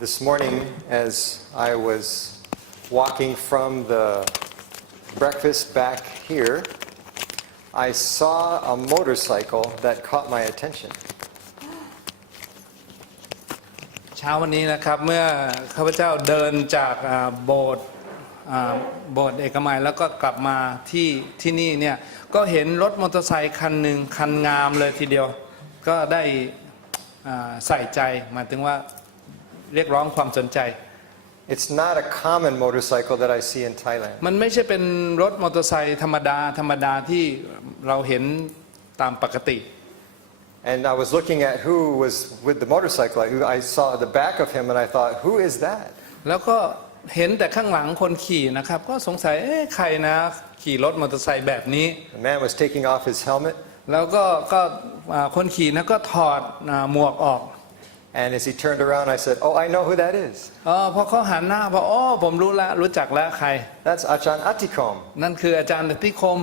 This morning, as I was walking from the breakfast back here, I saw a motorcycle that caught my attention. เช้าวันนี้นะครับเมื่อข้าพเจ้าเดินจากโบสถ์เอกมัยแล้วก็กลับมาที่นี่เนี่ยก็เห็นรถมอเตอร์ไซค์คันหนึ่งคันงามเลยทีเดียวก็ได้ใส่ใจหมายถึงว่าเรียกร้องความสนใจ It's not a common motorcycle that I see in Thailand. มันไม่ใช่เป็นรถมอเตอร์ไซค์ธรรมดาที่เราเห็นตามปกติ And I was looking at who was with the motorcycle. I saw the back of him and I thought, who is that? แล้วก็เห็นแต่ข้างหลังคนขี่นะครับก็สงสัยใครนะขี่รถมอเตอร์ไซค์แบบนี้ The man was taking off his helmet. แล้วก็คนขี่นะก็ถอดหมวกออก And as he turned around, I said, oh, I know who that is. พอเขาหันหน้าผมรู้จักแล้วใคร That's Ajahn Atikom, นั่นคืออาจารย์ติคม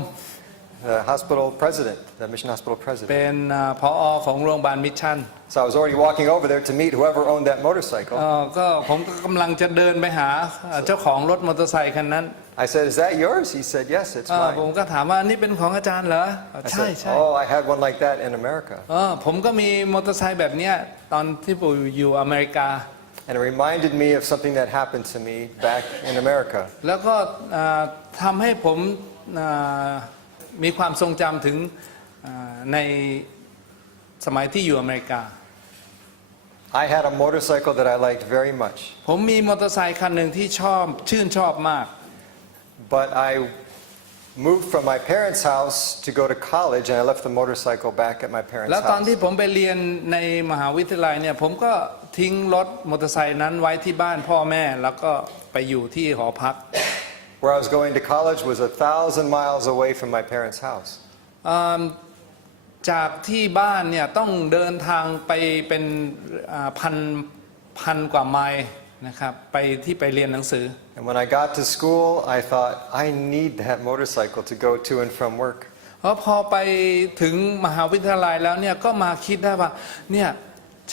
the hospital president, the mission hospital เป็ president. นผอ.ของโรงพยาบาลมิชชั่น So I was already walking over there to meet whoever owned that motorcycle. ก็ผมก็กำลังจะเดินไปหาเจ้าของรถมอเตอร์ไซค์คันนั้น I said, is that yours? He said, yes, it's ผม mine. ก็ถามว่านี่เป็นของอาจารย์เหรอ I ใช่ said, oh, I had one like that in America. ผมก็มีมอเตอร์ไซค์แบบนี้ตอนที่ผมอยู่อเมริกา And it reminded me of something that happened to me back in America. แล้วก็ทำให้ผมมีความทรงจำถึงในสมัยที่อยู่อเมริกา I had a motorcycle that I liked very much. ผมมีมอเตอร์ไซค์คันหนึ่งที่ชื่นชอบมาก But I moved from my parents' house to go to college and I left the motorcycle back at my parents' แล้วตอนที่ house. ผมไปเรียนในมหาวิทยาลัยเนี่ยผมก็ทิ้งรถมอเตอร์ไซค์นั้นไว้ที่บ้านพ่อแม่แล้วก็ไปอยู่ที่หอพัก Where I was going to college was 1,000 miles away from my parents' house. จากที่บ้านเนี่ยต้องเดินทางไปเป็นพันกว่าไมล์นะครับไปเรียนหนังสือ And when I got to school, I thought, I need that motorcycle to go to and from work. เพราะพอไปถึงมหาวิทยาลัยแล้วเนี่ยก็มาคิดได้ว่าเนี่ย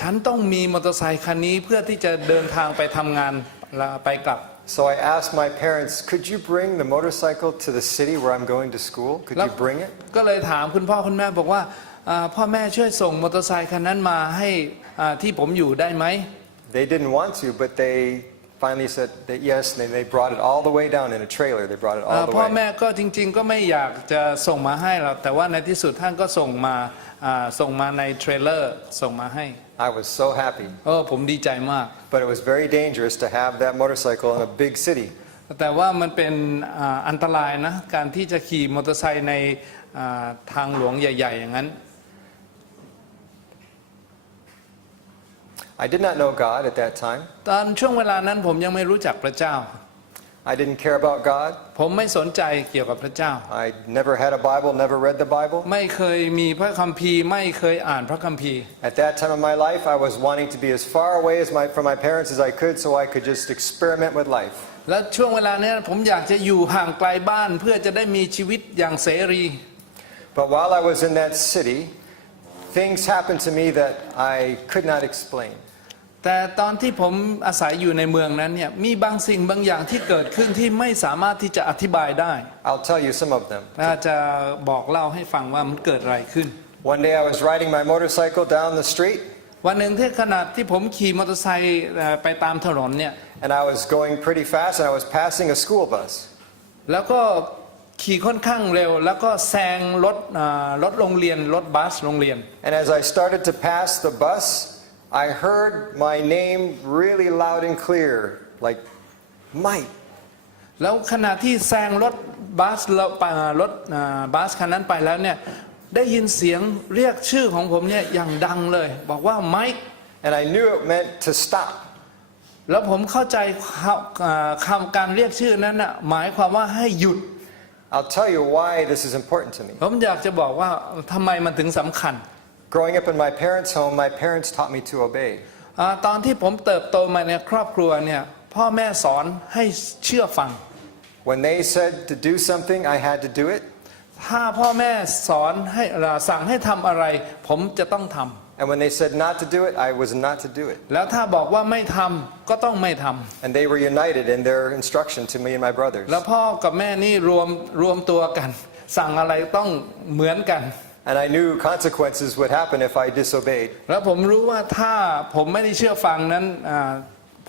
ฉันต้องมีมอเตอร์ไซค์คันนี้เพื่อที่จะเดินทางไปทำงานไปกลับ So I asked my parents, could you bring the motorcycle to the city where I'm going to school? Could you bring it? ก็เลยถามคุณพ่อคุณแม่บอกว่าพ่อแม่ช่วยส่งมอเตอร์ไซค์คันนั้นมาให้ที่ผมอยู่ได้ไหม They didn't want to, but they finally said that yes, and they brought it all the way down in a trailer. They brought it all the พ่อ way. แม่ก็จริงๆก็ไม่อยากจะส่งมาให้หรอกแต่ว่าในที่สุดท่านก็ส่งมาในเทรลเลอร์ส่งมาให้ I was so happy. ผมดีใจมาก But it was very dangerous to have that motorcycle in a big city. แต่ว่ามันเป็นอันตรายนะการที่จะขี่มอเตอร์ไซค์ในทางหลวงใหญ่ๆอย่างนั้น I did not know God at that time. ตอนช่วงเวลานั้นผมยังไม่รู้จักพระเจ้า I didn't care about God. ผมไม่สนใจเกี่ยวกับพระเจ้า I never had a Bible, never read the Bible. ไม่เคยมีพระคัมภีร์ไม่เคยอ่านพระคัมภีร์ At that time of my life, I was wanting to be as far away from my parents as I could so I could just experiment with life. และช่วงเวลานี้ผมอยากจะอยู่ห่างไกลบ้านเพื่อจะได้มีชีวิตอย่างเสรี But while I was in that city, things happened to me that I could not explain. แต่ตอนที่ผมอาศัยอยู่ในเมืองนั้นเนี่ยมีบางสิ่งบางอย่างที่เกิดขึ้นที่ไม่สามารถที่จะอธิบายได้ I'll tell you some of them. จะบอกเล่าให้ฟังว่ามันเกิดอะไรขึ้น One day I was riding my motorcycle down the street. วันหนึ่งที่ขณะที่ผมขี่มอเตอร์ไซค์ไปตามถนนเนี่ย And I was going pretty fast and I was passing a school bus. แล้วก็ขี่ค่อนข้างเร็วแล้วก็แซงรถโรงเรียนรถบัสโรงเรียน And as I started to pass the bus, I heard my name really loud and clear, like Mike. แล้วขณะที่แซงรถบัสคันนั้นไปแล้วเนี่ยได้ยินเสียงเรียกชื่อของผมเนี่ยอย่างดังเลยบอกว่าไมค์ And I knew it meant to stop. แล้วผมเข้าใจคำการเรียกชื่อนั้นน่ะหมายความว่าให้หยุด I'll tell you why this is important to me. ผมอยากจะบอกว่าทำไมมันถึงสำคัญ Growing up in my parents' home, my parents taught me to obey. ตอนที่ผมเติบโตมาในครอบครัวเนี่ยพ่อแม่สอนให้เชื่อฟัง When they said to do something, I had to do it. ถ้าพ่อแม่สอนให้สั่งให้ทำอะไรผมจะต้องทำ And when they said not to do it, I was not to do it. แล้วถ้าบอกว่าไม่ทำก็ต้องไม่ทำ And they were united in their instruction to me and my brothers. แล้วพ่อกับแม่นี่รวมตัวกัน สั่งอะไรต้องเหมือนกัน And I knew consequences would happen if I disobeyed. แล้วผมรู้ว่าถ้าผมไม่ได้เชื่อฟังนั้น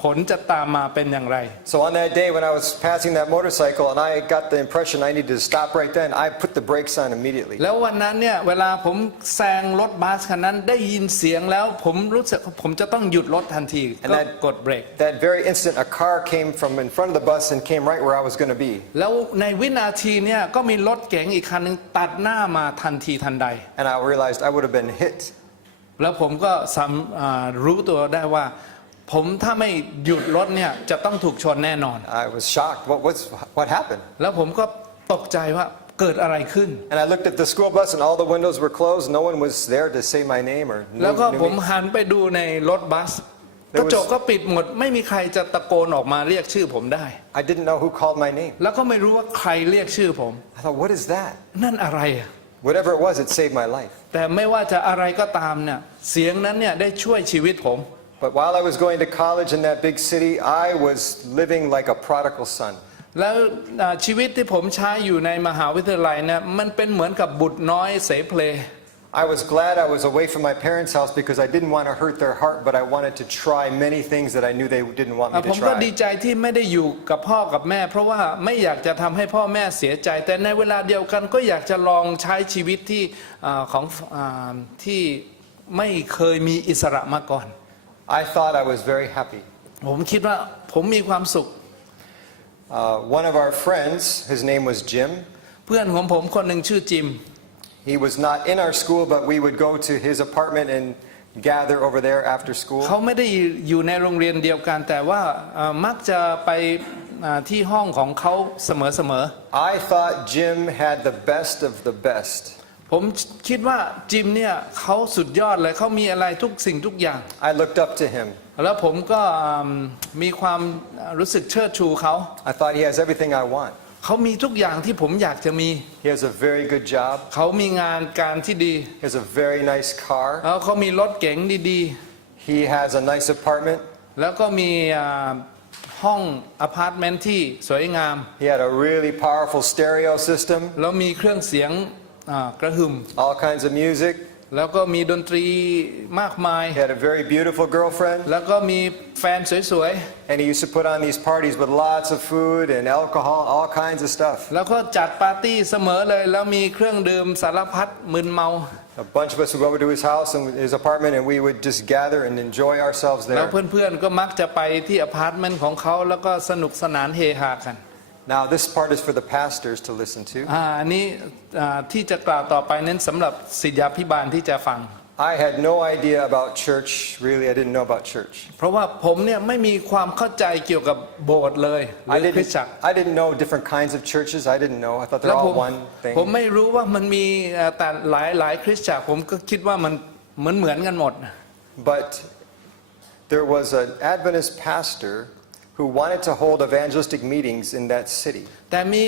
ผลจะตามมาเป็นอย่างไร So on that day when I was passing that motorcycle and I got the impression I needed to stop right then, I put the brakes on immediately. แล้ววันนั้นเนี่ยเวลาผมแซงรถบัสคันนั้นได้ยินเสียงแล้วผมรู้สึกผมจะต้องหยุดรถทันทีก็กดเบรก That very instant a car came from in front of the bus and came right where I was going to be. แล้วในวินาทีเนี่ยก็มีรถเก๋งอีกคันนึงตัดหน้ามาทันทีทันใด And I realized I would have been hit. แล้วผมก็รู้ตัวได้ว่าผมถ้าไม่หยุดรถเนี่ยจะต้องถูกชนแน่นอน I was shocked. What happened? แล้วผมก็ตกใจว่าเกิดอะไรขึ้น And I looked at the school bus and all the windows were closed. No one was there to say my name or แล้วก็ knew ผม me. หันไปดูในรถบัสกระจกก็ปิดหมดไม่มีใครจะตะโกนออกมาเรียกชื่อผมได้ I didn't know who called my name. แล้วก็ไม่รู้ว่าใครเรียกชื่อผม I thought, what is that? นั่นอะไรอะ Whatever it was, it saved my life. แต่ไม่ว่าจะอะไรก็ตามเนี่ยเสียงนั้นเนี่ยได้ช่วยชีวิตผม But while I was going to college in that big city, I was living like a prodigal son. แล้วชีวิตที่ผมใช้อยู่ในมหาวิทยาลัยเนี่ยมันเป็นเหมือนกับบุตรน้อยเสเพล I was glad I was away from my parents' house because I didn't want to hurt their heart, but I wanted to try many things that I knew they didn't want me ผม to ก็ดี try. ใจที่ไม่ได้อยู่กับพ่อกับแม่ เพราะว่าไม่อยากจะทำให้พ่อแม่เสียใจ แต่ในเวลาเดียวกันก็อยากจะลองใช้ชีวิตที่ไม่เคยมีอิสระมาก่อน I thought I was very happy. ผมคิดว่าผมมีความสุข One of our friends, his name was Jim. เพื่อนของผมคนหนึ่งชื่อจิม He was not in our school, but we would go to his apartment and gather over there after school. เขาไม่ได้อยู่ในโรงเรียนเดียวกัน แต่ว่ามักจะไปที่ห้องของเขาเสมอ I thought Jim had the best of the best. ผมคิดว่าจิมเนี่ยเขาสุดยอดเลยเขามีอะไรทุกสิ่งทุกอย่าง I looked up to him. แล้วผมก็มีความรู้สึกเชิดชูเขา I thought he has everything I want. เขามีทุกอย่างที่ผมอยากจะมี He has a very good job. เขามีงานการที่ดี He has a very nice car. แล้วเขามีรถเก๋งดี He has a nice apartment. ๆ แล้วก็มีห้องอพาร์ตเมนต์ที่สวยงาม He had a really powerful stereo system. แล้วมีเครื่องเสียงกระหึ่ม All kinds of music. แล้วก็มีดนตรีมากมาย He had a very beautiful girlfriend. แล้วก็มีแฟนสวย And he used to put on these parties with lots of food and alcohol, all kinds of stuff. ๆ แล้วก็จัดปาร์ตี้เสมอเลย แล้วมีเครื่องดื่มสารพัดมึนเมา A bunch of us would go over to his house and his apartment and we would just gather and enjoy ourselves แล้ว there. เพื่อนๆก็มักจะไปที่อพาร์ตเมนต์ของเขาแล้วก็สนุกสนานเฮฮากัน Now this part is for the pastors to listen to. อันนี้ที่จะกล่าวต่อไปนั้นสำหรับศิษยาภิบาลที่จะฟัง I had no idea about church. Really, I didn't know about church. เพราะว่าผมเนี่ยไม่มีความเข้าใจเกี่ยวกับโบสถ์เลยหรือคริสตจักร I didn't know different kinds of churches. I didn't know. I thought แล้ they're ว all one ผม thing. ไม่รู้ว่ามันมีแต่หลายคริสตจักรผมก็คิดว่ามันเหมือนกันหมด But there was an Adventist pastor who wanted to hold evangelistic meetings in that city. แต่มี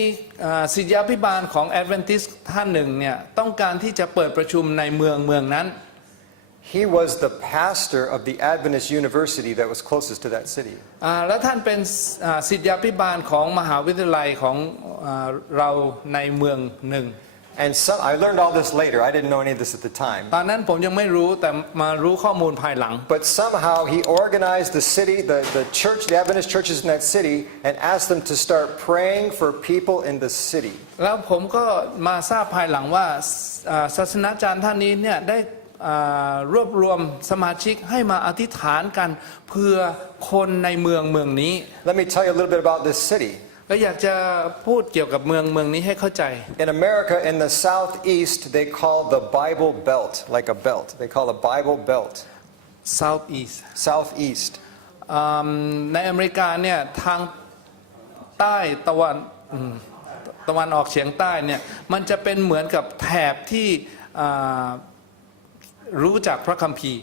ศิษยาภิบาลของแอดเวนทิสต์ท่านหนึ่งเนี่ยต้องการที่จะเปิดประชุมในเมืองนั้น He was the pastor of the Adventist university that was closest to that city. แล้วท่านเป็นศิษยาภิบาลของมหาวิทยาลัยของเราในเมืองหนึ่ง And I learned all this later. I didn't know any of this at the time. ตอนนั้นผมยังไม่รู้แต่มารู้ข้อมูลภายหลัง But somehow he organized the city, the church, the Adventist churches in that city, and asked them to start praying for people in the city. แล้วผมก็มาทราบภายหลังว่าศาสนาจารย์ท่านนี้เนี่ยได้รวบรวมสมาชิกให้มาอธิษฐานกันเพื่อคนในเมืองนี้ Let me tell you a little bit about this city. ก็อยากจะพูดเกี่ยวกับเมืองนี้ให้เข้าใจ In America, in the southeast, they call the Bible Belt, like a belt. They call a Bible Belt. Southeast Southeast. ในอเมริกาเนี่ยทางใต้ตะวันออกเฉียงใต้เนี่ยมันจะเป็นเหมือนกับแถบที่รู้จักพระคัมภีร์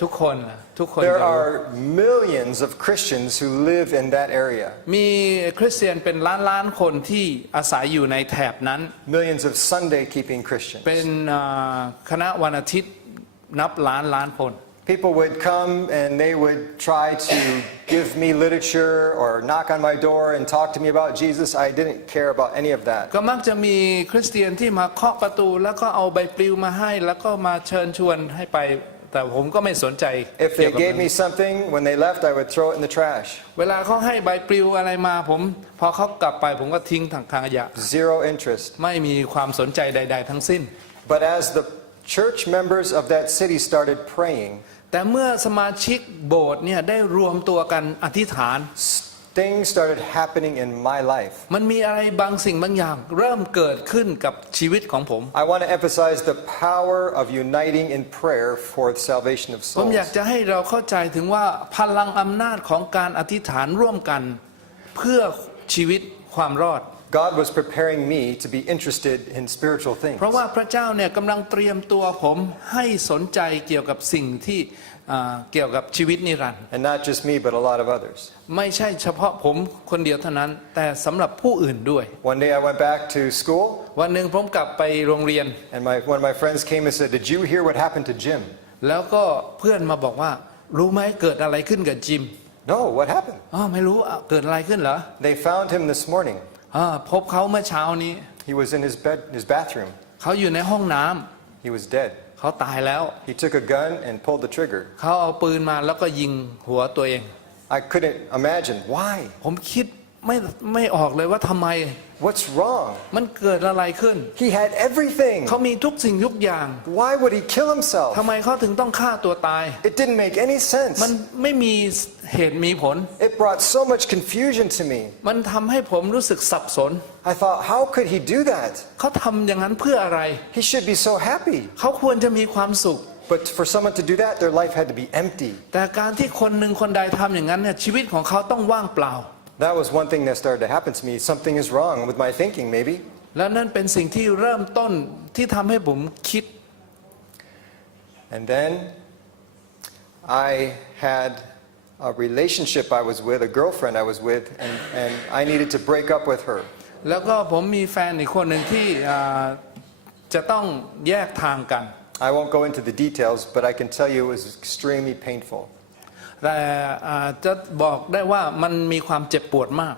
ทุกคน There จะรู้ are millions of Christians who live in that area. มีคริสเตียนเป็นล้านคนที่อาศัยอยู่ในแถบนั้น Millions of Sunday-keeping Christians. เป็นคณะวันอาทิตย์ นับล้านคน People would come and they would try to give me literature or knock on my door and talk to me about Jesus. I didn't care about any of that. ก็มักจะมีคริสเตียนที่มาเคาะประตูแล้วก็เอาใบปลิวมาให้แล้วก็มาเชิญชวนให้ไปแต่ผมก็ไม่สนใจ If they gave me something when they left, I would throw it in the trash. เวลาเขาให้ใบปลิวอะไรมาผมพอเขากลับไปผมก็ทิ้งถังขยะ Zero interest. ไม่มีความสนใจใด ๆ ทั้งสิ้น But as the church members of that city started praying, แต่เมื่อสมาชิกโบสถ์เนี่ยได้รวมตัวกันอธิษฐาน things started happening in my life. มันมีอะไรบางสิ่งบางอย่างเริ่มเกิดขึ้นกับชีวิตของผม I want to emphasize the power of uniting in prayer for the salvation of ผม souls. อยากจะให้เราเข้าใจถึงว่าพลังอำนาจของการอธิษฐานร่วมกันเพื่อชีวิตความรอด God was preparing me to be interested in spiritual things. เพราะว่าพระเจ้าเนี่ยกำลังเตรียมตัวผมให้สนใจเกี่ยวกับสิ่งที่เกี่ยวกับชีวิตนิรันดร์ And not just me, but a lot of others. ไม่ใช่เฉพาะผมคนเดียวเท่านั้นแต่สำหรับผู้อื่นด้วย One day I went back to school, วันหนึ่งผมกลับไปโรงเรียน and one of my friends came and said, "Did you hear what happened to Jim?" แล้วก็เพื่อนมาบอกว่ารู้ไหมเกิดอะไรขึ้นกับจิม No, what happened? ไม่รู้เกิดอะไรขึ้นเหรอ They found him this morning. พบเขาเมื่อเช้านี้ He was in his bathroom. เขาอยู่ในห้องน้ำ He was dead. เขาตายแล้ว He took a gun and pulled the trigger. เขาเอาปืนมาแล้วก็ยิงหัวตัวเอง I couldn't imagine why. ผมคิดไม่ออกเลยว่าทำไม What's wrong? มันเกิดอะไรขึ้น He had everything. เขามีทุกสิ่งทุกอย่าง Why would he kill himself? ทำไมเขาถึงต้องฆ่าตัวตาย It didn't make any มัน sense. ไม่มีเหตุมีผล It brought so much confusion to me. มันทำให้ผมรู้สึกสับสน I thought, how could he do that? เขาทำอย่างนั้นเพื่ออะไร He should be so happy. เขาควรจะมีความสุข But for someone to do that, their life had to be empty. แต่การที่คนหนึ่งคนใดทำอย่างนั้นเนี่ยชีวิตของเขาต้องว่างเปล่า That was one thing that started to happen to me. Something is wrong with my thinking, maybe. และนั่นเป็นสิ่งที่เริ่มต้นที่ทำให้ผมคิด And then I had a relationship I was with, a girlfriend I was with, and I needed to break up with her. แล้วก็ผมมีแฟนอีกคนหนึ่งที่จะต้องแยกทางกัน I won't go into the details, but I can tell you it was extremely painful. แต่จะบอกได้ว่ามันมีความเจ็บปวดมาก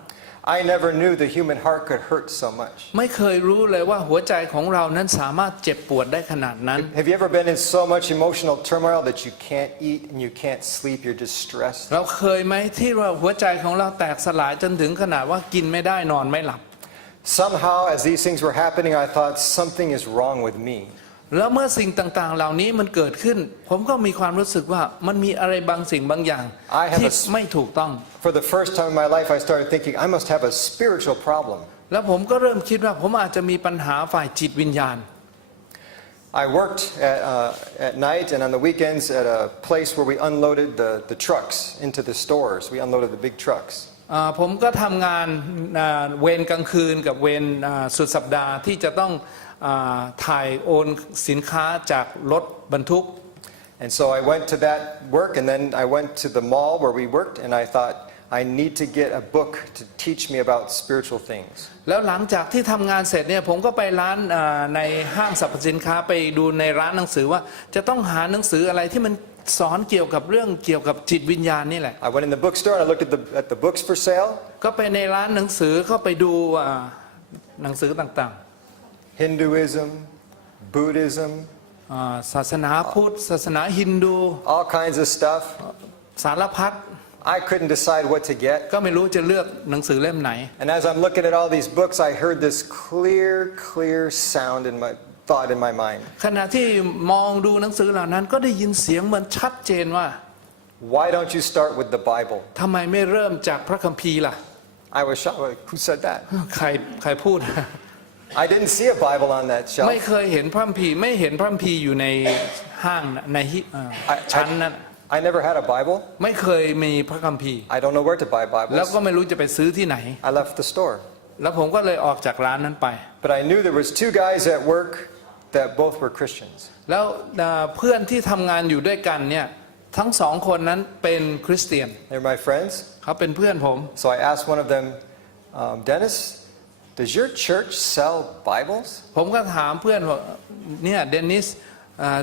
I never knew the human heart could hurt so much. ไม่เคยรู้เลยว่าหัวใจของเรานั้นสามารถเจ็บปวดได้ขนาดนั้น Have you ever been in so much emotional turmoil that you can't eat and you can't sleep, you're just stressed? เราเคยไหมที่ว่าหัวใจของเราแตกสลายจนถึงขนาดว่ากินไม่ได้นอนไม่หลับ Somehow, as these things were happening, I thought something is wrong with me. แล้วเมื่อสิ่งต่างๆเหล่านี้มันเกิดขึ้นผมก็มีความรู้สึกว่ามันมีอะไรบางสิ่งบางอย่างที่ไม่ถูกต้อง For the first time in my life, I started thinking I must have a spiritual problem. แล้วผมก็เริ่มคิดว่าผมอาจจะมีปัญหาฝ่ายจิตวิญญาณ I worked at night and on the weekends at a place where we unloaded the trucks into the stores. We unloaded the big trucks. ผมก็ทำงานเวรกลางคืนกับเวรสุดสัปดาห์ที่จะต้องถ่ายโอนสินค้าจากรถบรรทุก And so I went to that work, and then I went to the mall where we worked, and I thought I need to get a book to teach me about spiritual things. แล้วหลังจากที่ทำงานเสร็จเนี่ยผมก็ไปร้านในห้างสรรพสินค้าไปดูในร้านหนังสือว่าจะต้องหาหนังสืออะไรที่มันสอนเกี่ยวกับเรื่องเกี่ยวกับจิตวิญญาณนี่แหละ I went in the bookstore and I looked at the books for sale. ก็ไปในร้านหนังสือเข้าไปดูหนังสือต่างๆ Hinduism, Buddhism, ศาสนาพุทธศาสนาฮินดู all kinds of stuff. สารพัด I couldn't decide what to get. ก็ไม่รู้จะเลือกหนังสือเล่มไหน And as I'm looking at all these books, I heard this clear sound in my thought in my mind. ขณะที่มองดูหนังสือเหล่านั้นก็ได้ยินเสียงมันชัดเจนว่า Why don't you start with the Bible? ทำไมไม่เริ่มจากพระคัมภีร์ล่ะ I was shocked. Who said that? ใครพูด I didn't see a Bible on that shelf. ไม่เคยเห็นพระคัมภีร์ไม่เห็นพระคัมภีร์อยู่ในห้างในชั้นนั้น I never had a Bible. ไม่เคยมีพระคัมภีร์ I don't know where to buy แล้ว Bibles. ก็ไม่รู้จะไปซื้อที่ไหน I left the store. แล้วผมก็เลยออกจากร้านนั้นไป But I knew there was two guys at work that both were Christians. แล้วเพื่อนที่ทำงานอยู่ด้วยกันเนี่ยทั้งสองคนนั้นเป็นคริสเตียน They're my friends. เขาเป็นเพื่อนผม So I asked one of them, Dennis, does your church sell Bibles? ผมก็ถามเพื่อนว่าเนี่ยเดนิส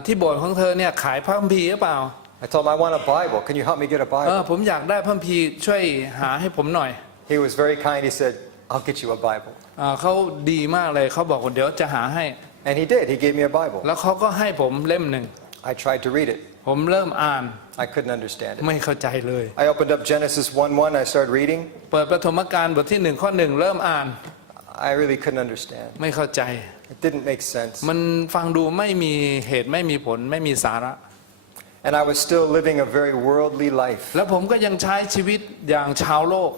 ที่โบสถ์ของเธอเนี่ยขายพระคัมภีร์หรือเปล่า I told him, I want a Bible. Can you help me get a Bible? ผมอยากได้พระคัมภีร์ช่วยหาให้ผมหน่อย He was very kind. He said, I'll get you a Bible. เขาดีมากเลยเขาบอกว่าเดี๋ยวจะหาให้ And he did. He gave me a Bible. แล้วเขาก็ให้ผมเล่มหนึ่ง I tried to read it. ผมเริ่มอ่าน I couldn't understand it. ไม่เข้าใจเลย I opened up Genesis 1:1. I started reading. เปิดปฐมกาลบทที่1 ข้อ 1เริ่มอ่าน I really couldn't understand. ไม่เข้าใจ It didn't make sense. มันฟังดูไม่มีเหตุไม่มีผลไม่มีสาระ And I was still living a very worldly life. แล้วผมก็ยังใช้ชีวิตอย่างชาวโลก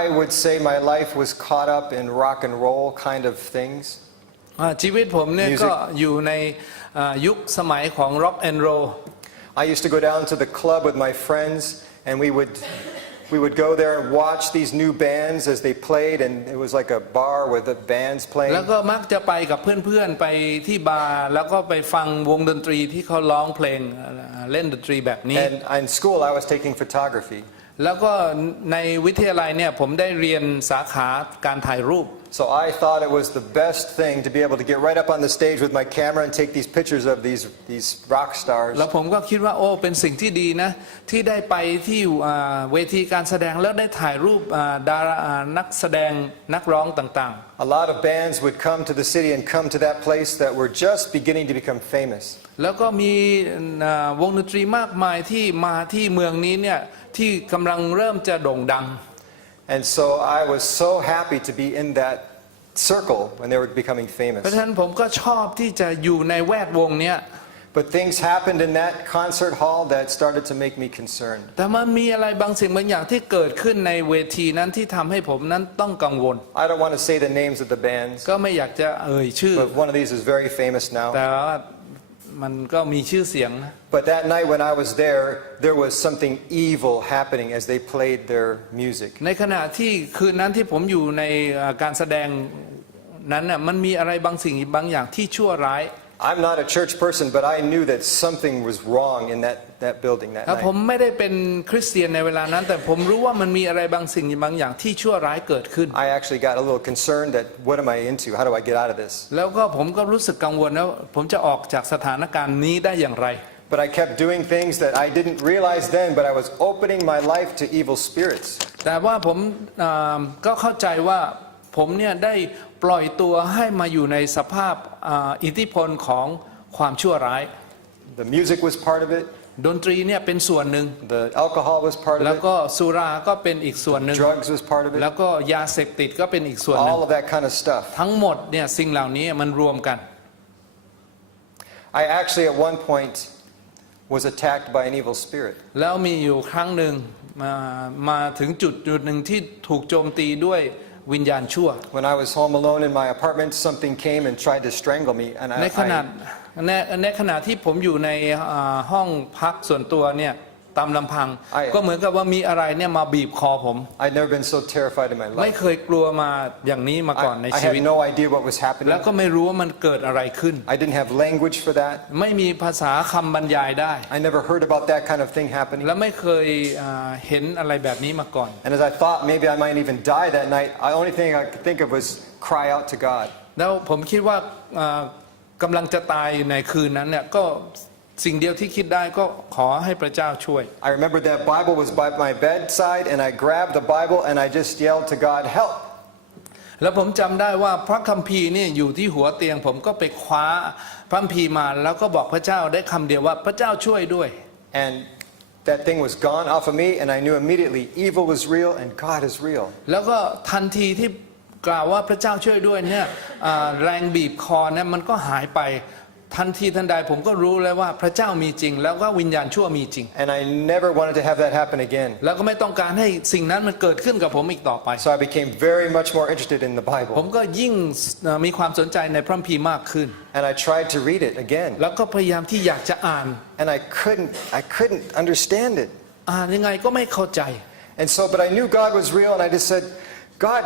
I would say my life was caught up in rock and roll kind of things. ชีวิตผมเนี่ย Music. ก็อยู่ในยุคสมัยของ rock and roll I used to go down to the club with my friends, and we would go there and watch these new bands as they played, and it was like a bar with the bands แล้ว playing. ก็มักจะไปกับเพื่อนๆไปที่บาร์แล้วก็ไปฟังวงดนตรีที่เขาร้องเพลงเล่นดนตรีแบบนี้ And in school, I was taking photography. แล้วก็ในวิทยาลัยเนี่ยผมได้เรียนสาขาการถ่ายรูป So I thought it was the best thing to be able to get right up on the stage with my camera and take these pictures of these rock stars. แล้วผมก็คิดว่าโอ้เป็นสิ่งที่ดีนะที่ได้ไปที่เวทีการแสดงแล้วได้ถ่ายรูปดารานักแสดงนักร้องต่างๆ A lot of bands would come to the city and come to that place that were just beginning to become famous. แล้วก็มีวงดนตรีมากมายที่มาที่เมืองนี้เนี่ยที่กำลังเริ่มจะโด่งดัง And so I was so happy to be in that circle when they were becoming เพราะ famous. ฉะนั้นผมก็ชอบที่จะอยู่ในแวดวงเนี้ย But things happened in that concert hall that started to make me concerned. แต่มันมีอะไรบางสิ่งบางอย่างที่เกิดขึ้นในเวทีนั้นที่ทำให้ผมนั้นต้องกังวล I don't want to say the names of the bands, ก็ไม่อยากจะเอ่ยชื่อ but one of these is very famous now. แต่ว่ามันก็มีชื่อเสียงนะ But that night when I was there, there was something evil happening as they played their music. ในขณะที่คืนนั้นที่ผมอยู่ในการแสดงนั้นน่ะมันมีอะไรบางสิ่งบางอย่างที่ชั่วร้าย I'm not a church person, but I knew that something was wrong in that building that ผม night. ไม่ได้เป็นคริสเตียนในเวลานั้นแต่ผมรู้ว่ามันมีอะไรบางสิ่งบางอย่างที่ชั่วร้ายเกิดขึ้น I actually got a little concerned that what am I into? How do I get out of this? แล้วก็ผมก็รู้สึกกังวลว่าผมจะออกจากสถานการณ์นี้ได้อย่างไร But I kept doing things that I didn't realize then, but I was opening my life to evil spirits. แต่ว่าผมก็เข้าใจว่าผมเนี่ยได้ปล่อยตัวให้มาอยู่ในสภาพอิทธิพลของความชั่วร้าย The music was part of it. ดนตรีเนี่ยเป็นส่วนหนึ่ง The alcohol was part แล้ว of it. ก็สุราก็เป็นอีกส่วนหนึ่ง Drugs was part of แล้ว it. ก็ยาเสพติดก็เป็นอีกส่วนหนึ่ง All of that kind of stuff. ทั้งหมดเนี่ยสิ่งเหล่านี้มันรวมกัน I actually at one point was attacked by an evil spirit. แล้วมีอยู่ครั้งหนึ่งมาถึงจุดหนึ่งที่ถูกโจมตีด้วยวิญญาณชั่ว When I was home alone in my apartment, something came and tried to strangle me, and ในขณะที่ผมอยู่ในห้องพักส่วนตัวเนี่ยตามลำพังก็เหมือนกับว่ามีอะไรเนี่ยมาบีบคอผม I'd never been so terrified in my ไม่ life. เคยกลัวมาอย่างนี้มาก่อนใน I ชี had วิต no idea what was แล้ว happening. ก็ไม่รู้ว่ามันเกิดอะไรขึ้น I didn't have language for that. ไม่มีภาษาคำบรรยายได้ I never heard about that kind of thing happening. และไม่เคยเห็นอะไรแบบนี้มาก่อน And as I thought maybe I might even die that night, the only thing I could think of was cry out to God. แล้วผมคิดว่ากำลังจะตายในคืนนั้นเนี่ยก็สิ่งเดียวที่คิดได้ก็ขอให้พระเจ้าช่วย I remember that Bible was by my bedside, and I grabbed the Bible and I just yelled to God, "Help!" แล้วผมจำได้ว่าพระคัมภีร์นี่อยู่ที่หัวเตียงผมก็ไปคว้าพระคัมภีร์มาแล้วก็บอกพระเจ้าได้คำเดียวว่าพระเจ้าช่วยด้วย And that thing was gone off of me, and I knew immediately evil was real and God is real. แล้วก็ทันทีที่กล่าวว่าพระเจ้าช่วยด้วยเนี่ยแรงบีบคอเนี่ยมันก็หายไปทันทีทันใดผมก็รู้แล้วว่าพระเจ้ามีจริงแล้วก็วิญญาณชั่วมีจริง And I never wanted to have that happen again. แล้วก็ไม่ต้องการให้สิ่งนั้นมันเกิดขึ้นกับผมอีกต่อไป So I became very much more interested in the ผม Bible. ก็ยิ่งมีความสนใจในพระคัมภีร์มากขึ้น And I tried to read it again. แล้วก็พยายามที่อยากจะอ่าน And I couldn't understand it. อ่านยังไงก็ไม่เข้าใจ And so, but I knew God was real, and I just said, God,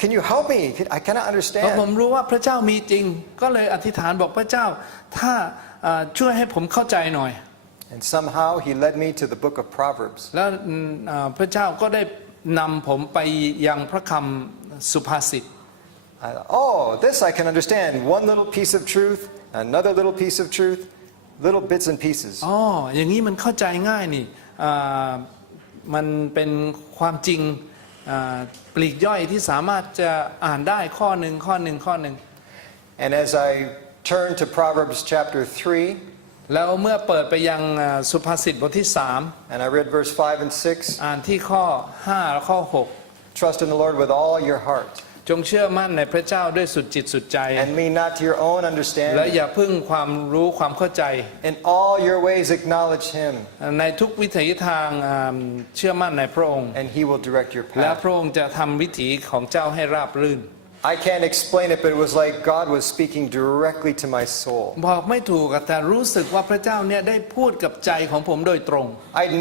can you help me? I cannot เพราะผม understand. รู้ว่าพระเจ้ามีจริงก็เลยอธิษฐานบอกพระเจ้าถ้าช่วยให้ผมเข้าใจหน่อย And somehow He led me to the book of Proverbs. แล้วพระเจ้าก็ได้นำผมไปยังพระคำสุภาษิต Oh, this I can understand. One little piece of truth, another little piece of truth, little bits and pieces. อ๋ออย่างนี้มันเข้าใจง่ายนี่มันเป็นความจริงปลีกย่อยที่สามารถจะอ่านได้ข้อหนึ่งข้อหนึ่งข้อหนึ่ง And as I turn to Proverbs chapter 3, แล้วเมื่อเปิดไปยังสุภาษิตบทที่3 and I read verse 5 and 6, อ่านที่ข้อ5และข้อ6 trust in the Lord with all your heart, จงเชื่อมั่นในพระเจ้าด้วยสุดจิตสุดใจ and lean not to your own และ understanding. อย่าพึ่งความรู้ความเข้าใจ In all your ways acknowledge Him, ในทุกวิถีทางเชื่อมั่นในพระองค์ and He will direct your และ path. พระองค์จะทำวิถีของเจ้าให้ราบรื่น I can't explain it, but it was like God was speaking directly to my soul. บอกไม่ถูกแต่รู้สึกว่าพระเจ้าเนี่ยได้พูดกับใจของผมโดยตรง I'd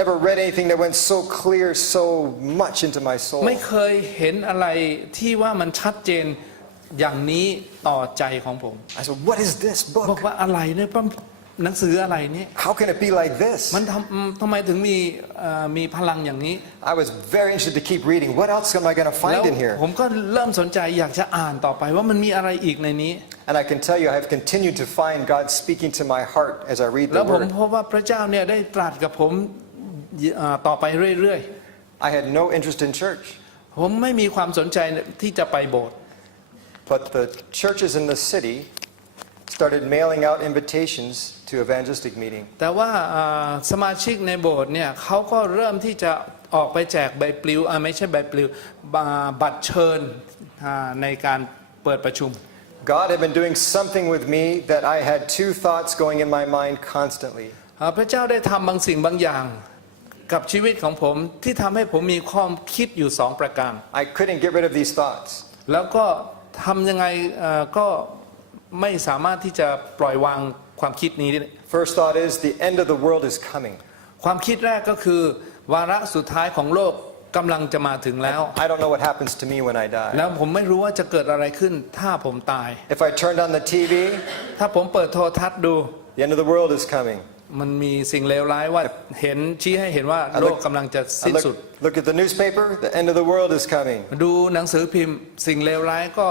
never read anything that went so clear, so much into my soul. ไม่เคยเห็นอะไรที่ว่ามันชัดเจนอย่างนี้ต่อใจของผม I said, what is this บอก book? ว่าอะไรเนี่ยหนังสืออะไรนี่ How can it be like this? มันทำไมถึงมีพลังอย่างนี้ I was very interested to keep reading. What else am I going to แล้ว find in here? ผมก็เริ่มสนใจอยากจะอ่านต่อไปว่ามันมีอะไรอีกในนี้ And I can tell you, I have continued to find God speaking to my heart as I read แล้ the วผม Word. พบว่าพระเจ้าเนี่ยได้ตรัสกับผมต่อไปเรื่อย I had no interest in church, ๆผมไม่มีความสนใจที่จะไปโบสถ์ but the churches in the city started mailing out invitations to evangelistic meeting. แต่ว่าสมาชิกในโบสถ์เนี่ยเขาก็เริ่มที่จะออกไปแจกใบปลิวไม่ใช่ใบปลิวบัตรเชิญในการเปิดประชุม God had been doing something with me that I had two thoughts going in my mind constantly. พระเจ้าได้ทำบางสิ่งบางอย่างกับชีวิตของผมที่ทำให้ผมมีความคิดอยู่2ประการ I couldn't get rid of these thoughts. แล้วก็ทำยังไงก็ไม่สามารถที่จะปล่อยวางความคิดนี้ได้ First thought is the end of the world is coming. ความคิดแรกก็คือวาระสุดท้ายของโลกกำลังจะมาถึงแล้ว I don't know what happens to me when I แล้ die. วผมไม่รู้ว่าจะเกิดอะไรขึ้นถ้าผมตาย If I turned on the TV, ถ้าผมเปิดโทรทัศน์ดู the end of the world is coming. มันมีสิ่งเลวร้ายว่าเห็นชี้ให้เห็นว่า I โลกกำลังจะ I สิ้นสุด look at the newspaper, the end of the world is coming. ดูหนังสือพิมพ์สิ่งเลวร้ายก็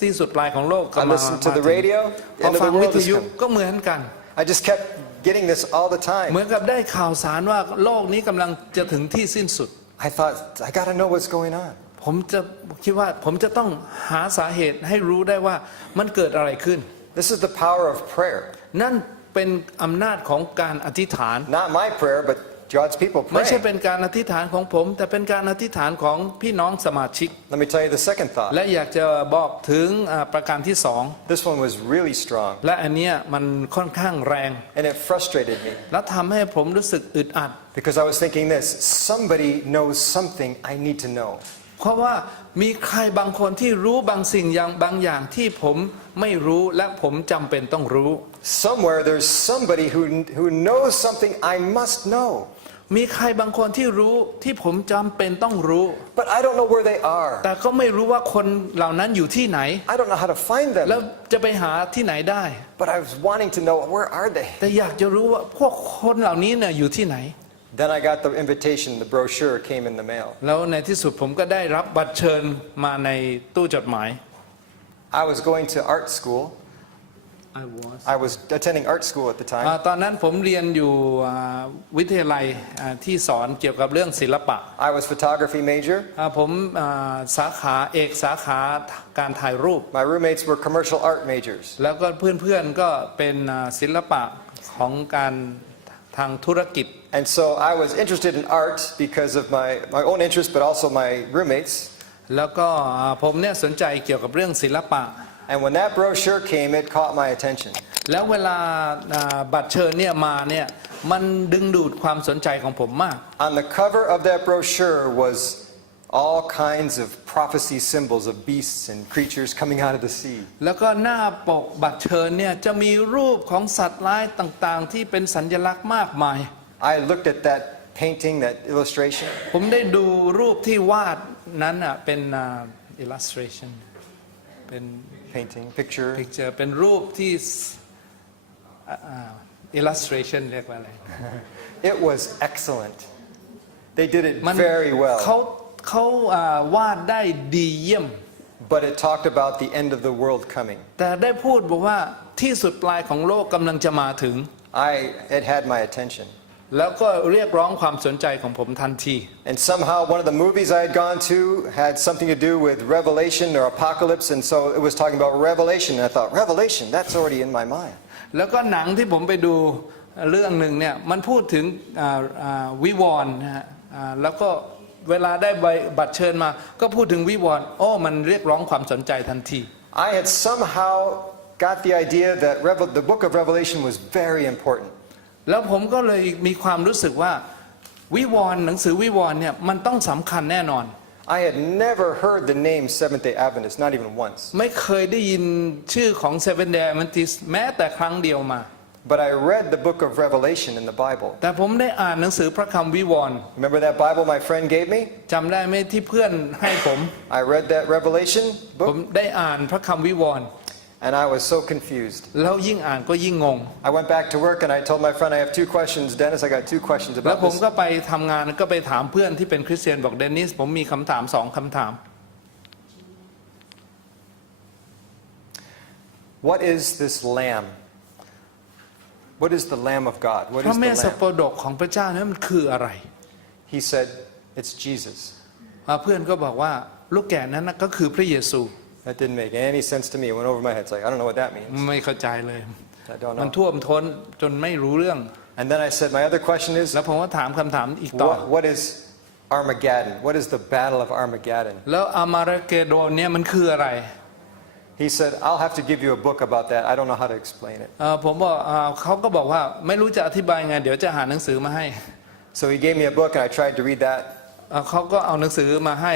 สิ้นสุดปลายของโลกก็ I มา listened to the ถึง radio, พ the อ end of ฟัง the วิ world ท is ยุ coming. ก็เหมือนกัน I just kept getting this all the เหมือ time. นกับได้ข่าวสารว่าโลกนี้กำลังจะถึงที่สิ้นสุด I thought, I got to know what's going on. ผมจะคิดว่าผมจะต้องหาสาเหตุให้รู้ได้ว่ามันเกิดอะไรขึ้น This is the power of prayer. นั่นเป็นอำนาจของการอธิษฐาน Not my prayer, but God's people ไม่ใช่ praying. เป็นการอธิษฐานของผม แต่เป็นการอธิษฐานของพี่น้องสมาชิก Let me tell you the second thought. และอยากจะบอกถึงประการที่สอง This one was really strong, และอันเนี้ยมันค่อนข้างแรง and it frustrated me และทำให้ผมรู้สึกอึดอัด because I was thinking this: somebody knows something I need to know. เพราะว่ามีใครบางคนที่รู้บางสิ่งอย่างบางอย่างที่ผมไม่รู้และผมจำเป็นต้องรู้ Somewhere there's somebody who knows something I must know, มีใครบางคนที่รู้ที่ผมจำเป็นต้องรู้ but I don't know where they are. แต่ก็ไม่รู้ว่าคนเหล่านั้นอยู่ที่ไหน I don't know how to find แล้ว them, จะไปหาที่ไหนได้ but I was wanting to know where are they. แต่อยากจะรู้ว่าพวกคนเหล่านี้เนี่ยอยู่ที่ไหน Then I got the invitation, the brochure came in the mail. แล้วในที่สุดผมก็ได้รับบัตรเชิญมาในตู้จดหมาย I was going to art school. I was attending art school at the time. ตอนนั้นผมเรียนอยู่วิทยาลัยที่สอนเกี่ยวกับเรื่องศิลปะ I was photography major. ผมสาขาเอกสาขาการถ่ายรูป My roommates were commercial art majors. แล้วก็เพื่อนๆก็เป็นศิลปะของการทางธุรกิจ And so I was interested in art because of my own interest, but also my roommates. แล้วก็ผมเนี่ยสนใจเกี่ยวกับเรื่องศิลปะ And when that brochure came, it caught my attention. แล้วเวลาบัตรเชิญเนี่ยมาเนี่ยมันดึงดูดความสนใจของผมมาก On the cover of that brochure was all kinds of prophecy symbols of beasts and creatures coming out of the sea. แล้วก็หน้าปกบัตรเชิญเนี่ยจะมีรูปของสัตว์ร้ายต่างๆที่เป็นสัญลักษณ์มากมาย I looked at that painting, that illustration, ผมได้ดูรูปที่วาดนั้นอ่ะเป็นillustration เป็น painting, picture. picture เป็นรูปที่illustration เรียกว่าอะไร It was excellent. They did it มัน very well. เขาวาดได้ดีเยี่ยม but it talked about the end of the world coming. แต่ได้พูดบอกว่าที่สุดปลายของโลกกำลังจะมาถึง It had my attention. แล้วก็เรียกร้องความสนใจของผมทันที And somehow one of the movies I had gone to had something to do with Revelation or Apocalypse, and so it was talking about Revelation. And I thought, Revelation, that's already in my mind. แล้วก็หนังที่ผมไปดูเรื่องหนึ่งเนี่ยมันพูดถึงวิวรณ์นะฮะแล้วก็เวลาได้บัตรเชิญมาก็พูดถึงวิวรณ์มันเรียกร้องความสนใจทันที I had somehow got the idea that the book of Revelation was very important. แล้วผมก็เลยมีความรู้สึกว่าวิวรณ์หนังสือวิวรณ์เนี่ยมันต้องสำคัญแน่นอน I had never heard the name Seventh-day Adventist, not even once. ไม่เคยได้ยินชื่อของ Seventh-day Adventist แม้แต่ครั้งเดียวมา But I read the book of Revelation in the Bible. แต่ผมได้อ่านหนังสือพระคำวิวรณ์ Remember that Bible my friend gave me? จำได้ไหมที่เพื่อนให้ผม I read that Revelation ผม book ได้อ่านพระคำวิวรณ์ and I was so confused. แล้วยิ่งอ่านก็ยิ่งงง I went back to work and I told my friend, I have two questions. Dennis, I got two questions แล้ว about ผม this. ก็ไปทำงานก็ไปถามเพื่อนที่เป็นคริสเตียนบอกเดนิสผมมีคำถาม2 คำถาม What is this lamb? What is the Lamb of God? What พ is ระ the เมสสโป lamb? ดกของพระเจ้านั้นมันคืออะไร He said, it's Jesus. เพื่อนก็บอกว่าลูกแกะนั้นน่ะก็คือพระเยซู That didn't make any sense to me. It went over my head. It's like, I don't know what that means. ไม่เข้าใจเลย I don't มัน know. ท่วมท้นจนไม่รู้เรื่อง And then I said, my other question is, แล้วผมก็ถามคำถามอีกต่อ what is Armageddon? What is the battle of Armageddon? แล้วอามาราเกโดนเนี่ยมันคืออะไร He said, I'll have to give you a book about that. I don't know how to explain it. ผมบอกเขาก็บอกว่าไม่รู้จะอธิบายไงเดี๋ยวจะหาหนังสือมาให้ So he gave me a book and I tried to read that. เขาก็เอาหนังสือมาให้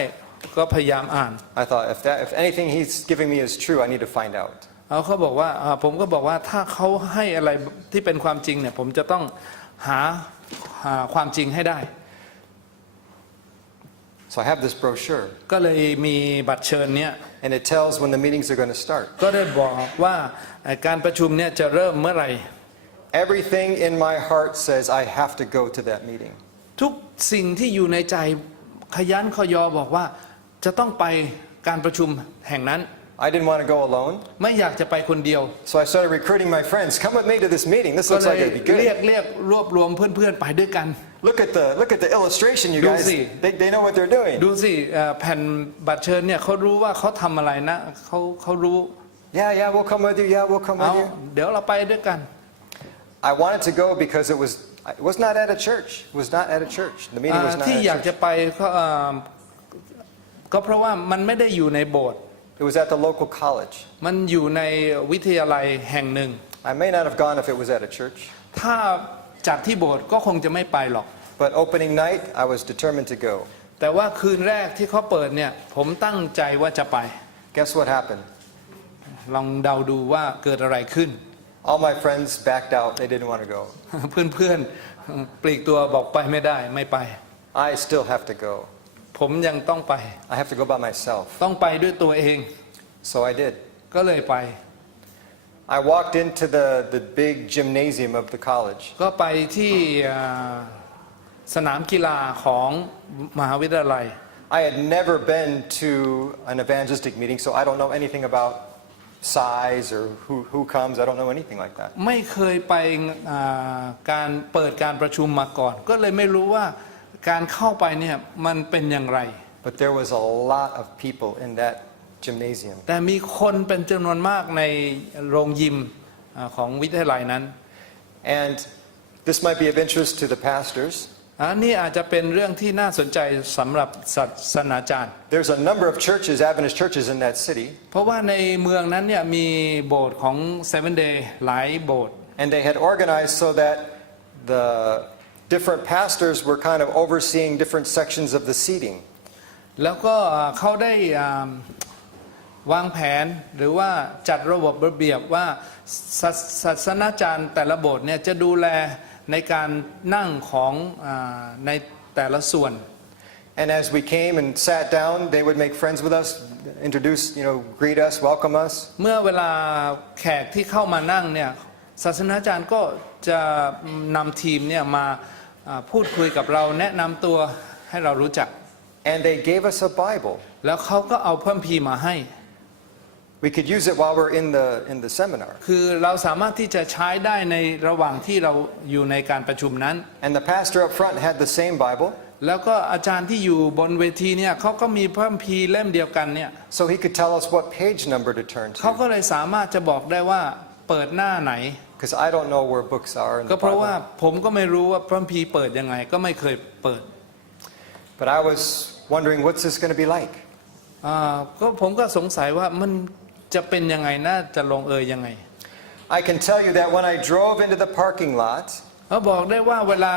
ก็พยายามอ่าน I thought, if anything he's giving me is true, I need to find out. เขาบอกว่าผมก็บอกว่าถ้าเขาให้อะไรที่เป็นความจริงเนี่ยผมจะต้องหาความจริงให้ได้ So I have this brochure, ก็เลยมีบัตรเชิญเนี่ย and it tells when the meetings are going to start. ก็ได้บอกว่าการประชุมเนี่ยจะเริ่มเมื่อไหร่ Everything in my heart says I have to go to that meeting. ทุกสิ่งที่อยู่ในใจขยันขยอบอกว่าจะต้องไปการประชุมแห่งนั้น I didn't want to go alone, ไม่อยากจะไปคนเดียว so I started recruiting my friends. Come with me to this meeting. This ก็ looks เลย like it'd be เรีย good. กรวบรวมเพื่อนๆไปด้วยกัน Look at the illustration, you guys. Lucy. They know what they're doing. ดูสิแผ่นบัตรเชิญเนี่ยเขารู้ว่าเขาทำอะไรนะเขารู้ Yeah, we'll come with you. Yeah, we'll come เอา with you. เดี๋ยวเราไปด้วยกัน I wanted to go because it was not at a church. It was not at a church. The meeting was not ที่ at อยาก a จะ church. ไปก็เพราะว่ามันไม่ได้อยู่ในโบสถ์ It was at the local college. มันอยู่ในวิทยาลัยแห่งหนึ่ง I may not have gone if it was at a church, ถ้าจัดที่โบสถ์ก็คงจะไม่ไปหรอก but opening night, I was determined to go. แต่ว่าคืนแรกที่เขาเปิดเนี่ยผมตั้งใจว่าจะไป Guess what happened? ลองเดาดูว่าเกิดอะไรขึ้น All my friends backed out. They didn't want to go. เพื่อนๆปลีกตัวบอกไปไม่ได้ไม่ไป I still have to go. ผมยังต้องไป I have to go by myself. ต้องไปด้วยตัวเอง So I did. ก็เลยไป I walked into the big gymnasium of the college. ก็ไปที่สนามกีฬาของมหาวิทยาลัย I had never been to an evangelistic meeting, so I don't know anything about size or who comes. I don't know anything like that. ไม่เคยไปการเปิดการประชุมมาก่อน ก็เลยไม่รู้ว่าการเข้าไปเนี่ยมันเป็นอย่างไร But there was a lot of people in that gymnasium. แต่มีคนเป็นจำนวนมากในโรงยิมของวิทยาลัยนั้น And this might be of interest to the pastors. นี่อาจจะเป็นเรื่องที่น่าสนใจสำหรับศาสนาจารย์ There's a number of churches, Adventist churches in that city. เพราะว่าในเมืองนั้นเนี่ยมีโบสถ์ของ Seventh-day หลายโบสถ์ And they had organized so that the different pastors were kind of overseeing different sections of the seating. แล้วก็เขาได้วางแผนหรือว่าจัดระบบระเบียบว่าศาสนาจารย์แต่ละโบสถ์เนี่ยจะดูแลในการนั่งของในแต่ละส่วน And as we came and sat down, they would make friends with us, introduce, greet us, welcome us. เมื่อเวลาแขกที่เข้ามานั่งเนี่ยศาสนาจารย์ก็จะนำทีมเนี่ยมาพูดคุยกับเราแนะนำตัวให้เรารู้จัก and they gave us a Bible. แล้วเขาก็เอาพระคัมภีร์มาให้ We could use it while we're in the seminar. คือเราสามารถที่จะใช้ได้ในระหว่างที่เราอยู่ในการประชุมนั้น And the pastor up front had the same Bible. แล้วก็อาจารย์ที่อยู่บนเวทีเนี่ยเขาก็มีพระคัมภีร์เล่มเดียวกันเนี่ย So he could tell us what page number to turn เขา to. ก็เลยสามารถจะบอกได้ว่าเปิดหน้าไหน Because I don't know where books are in ก็ the เพราะว่า Bible. ผมก็ไม่รู้ว่าพระคัมภีร์เปิดยังไงก็ไม่เคยเปิด But I was wondering, what's this going to be like? ก็ผมก็สงสัยว่ามันจะเป็นยังไงน่าจะลงเอยยังไง I can tell you that when I drove into the parking lot, เขาบอกได้ว่าเวลา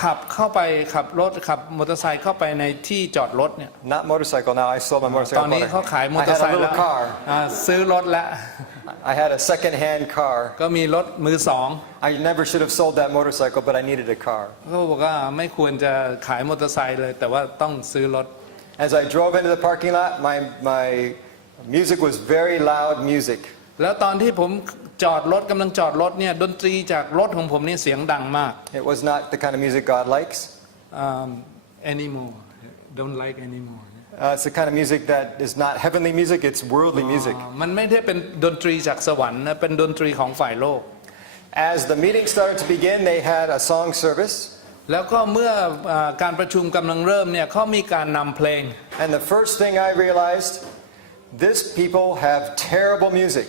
ขับเข้าไปขับรถขับมอเตอร์ไซค์เข้าไปในที่จอดรถเนี่ย not motorcycle now, I sold my ต motorcycle. อนนี้เขาขายมอ I เตอร์ had ไซ a ค์แล้ว little car. ซื้อรถแล้ว I had a second-hand car. ก็มีรถมือสอง I never should have sold that motorcycle, but I needed a car. เขาบอกว่าไม่ควรจะขายมอเตอร์ไซค์เลยแต่ว่าต้องซื้อรถ As I drove into the parking lot, my music was very loud music. แล้วตอนที่ผมจอดรถกำลังจอดรถเนี่ยดนตรีจากรถของผมนี่เสียงดังมาก It was not the kind of music God likes. anymore don't like anymore It's the kind of music that is not heavenly music, it's worldly music. มันไม่ได้เป็นดนตรีจากสวรรค์นะเป็นดนตรีของฝ่ายโลก As the meeting started to begin, they had a song service. แล้วก็เมื่อการประชุมกำลังเริ่มเนี่ยเขามีการนำเพลง And the first thing I realized, this people have terrible music.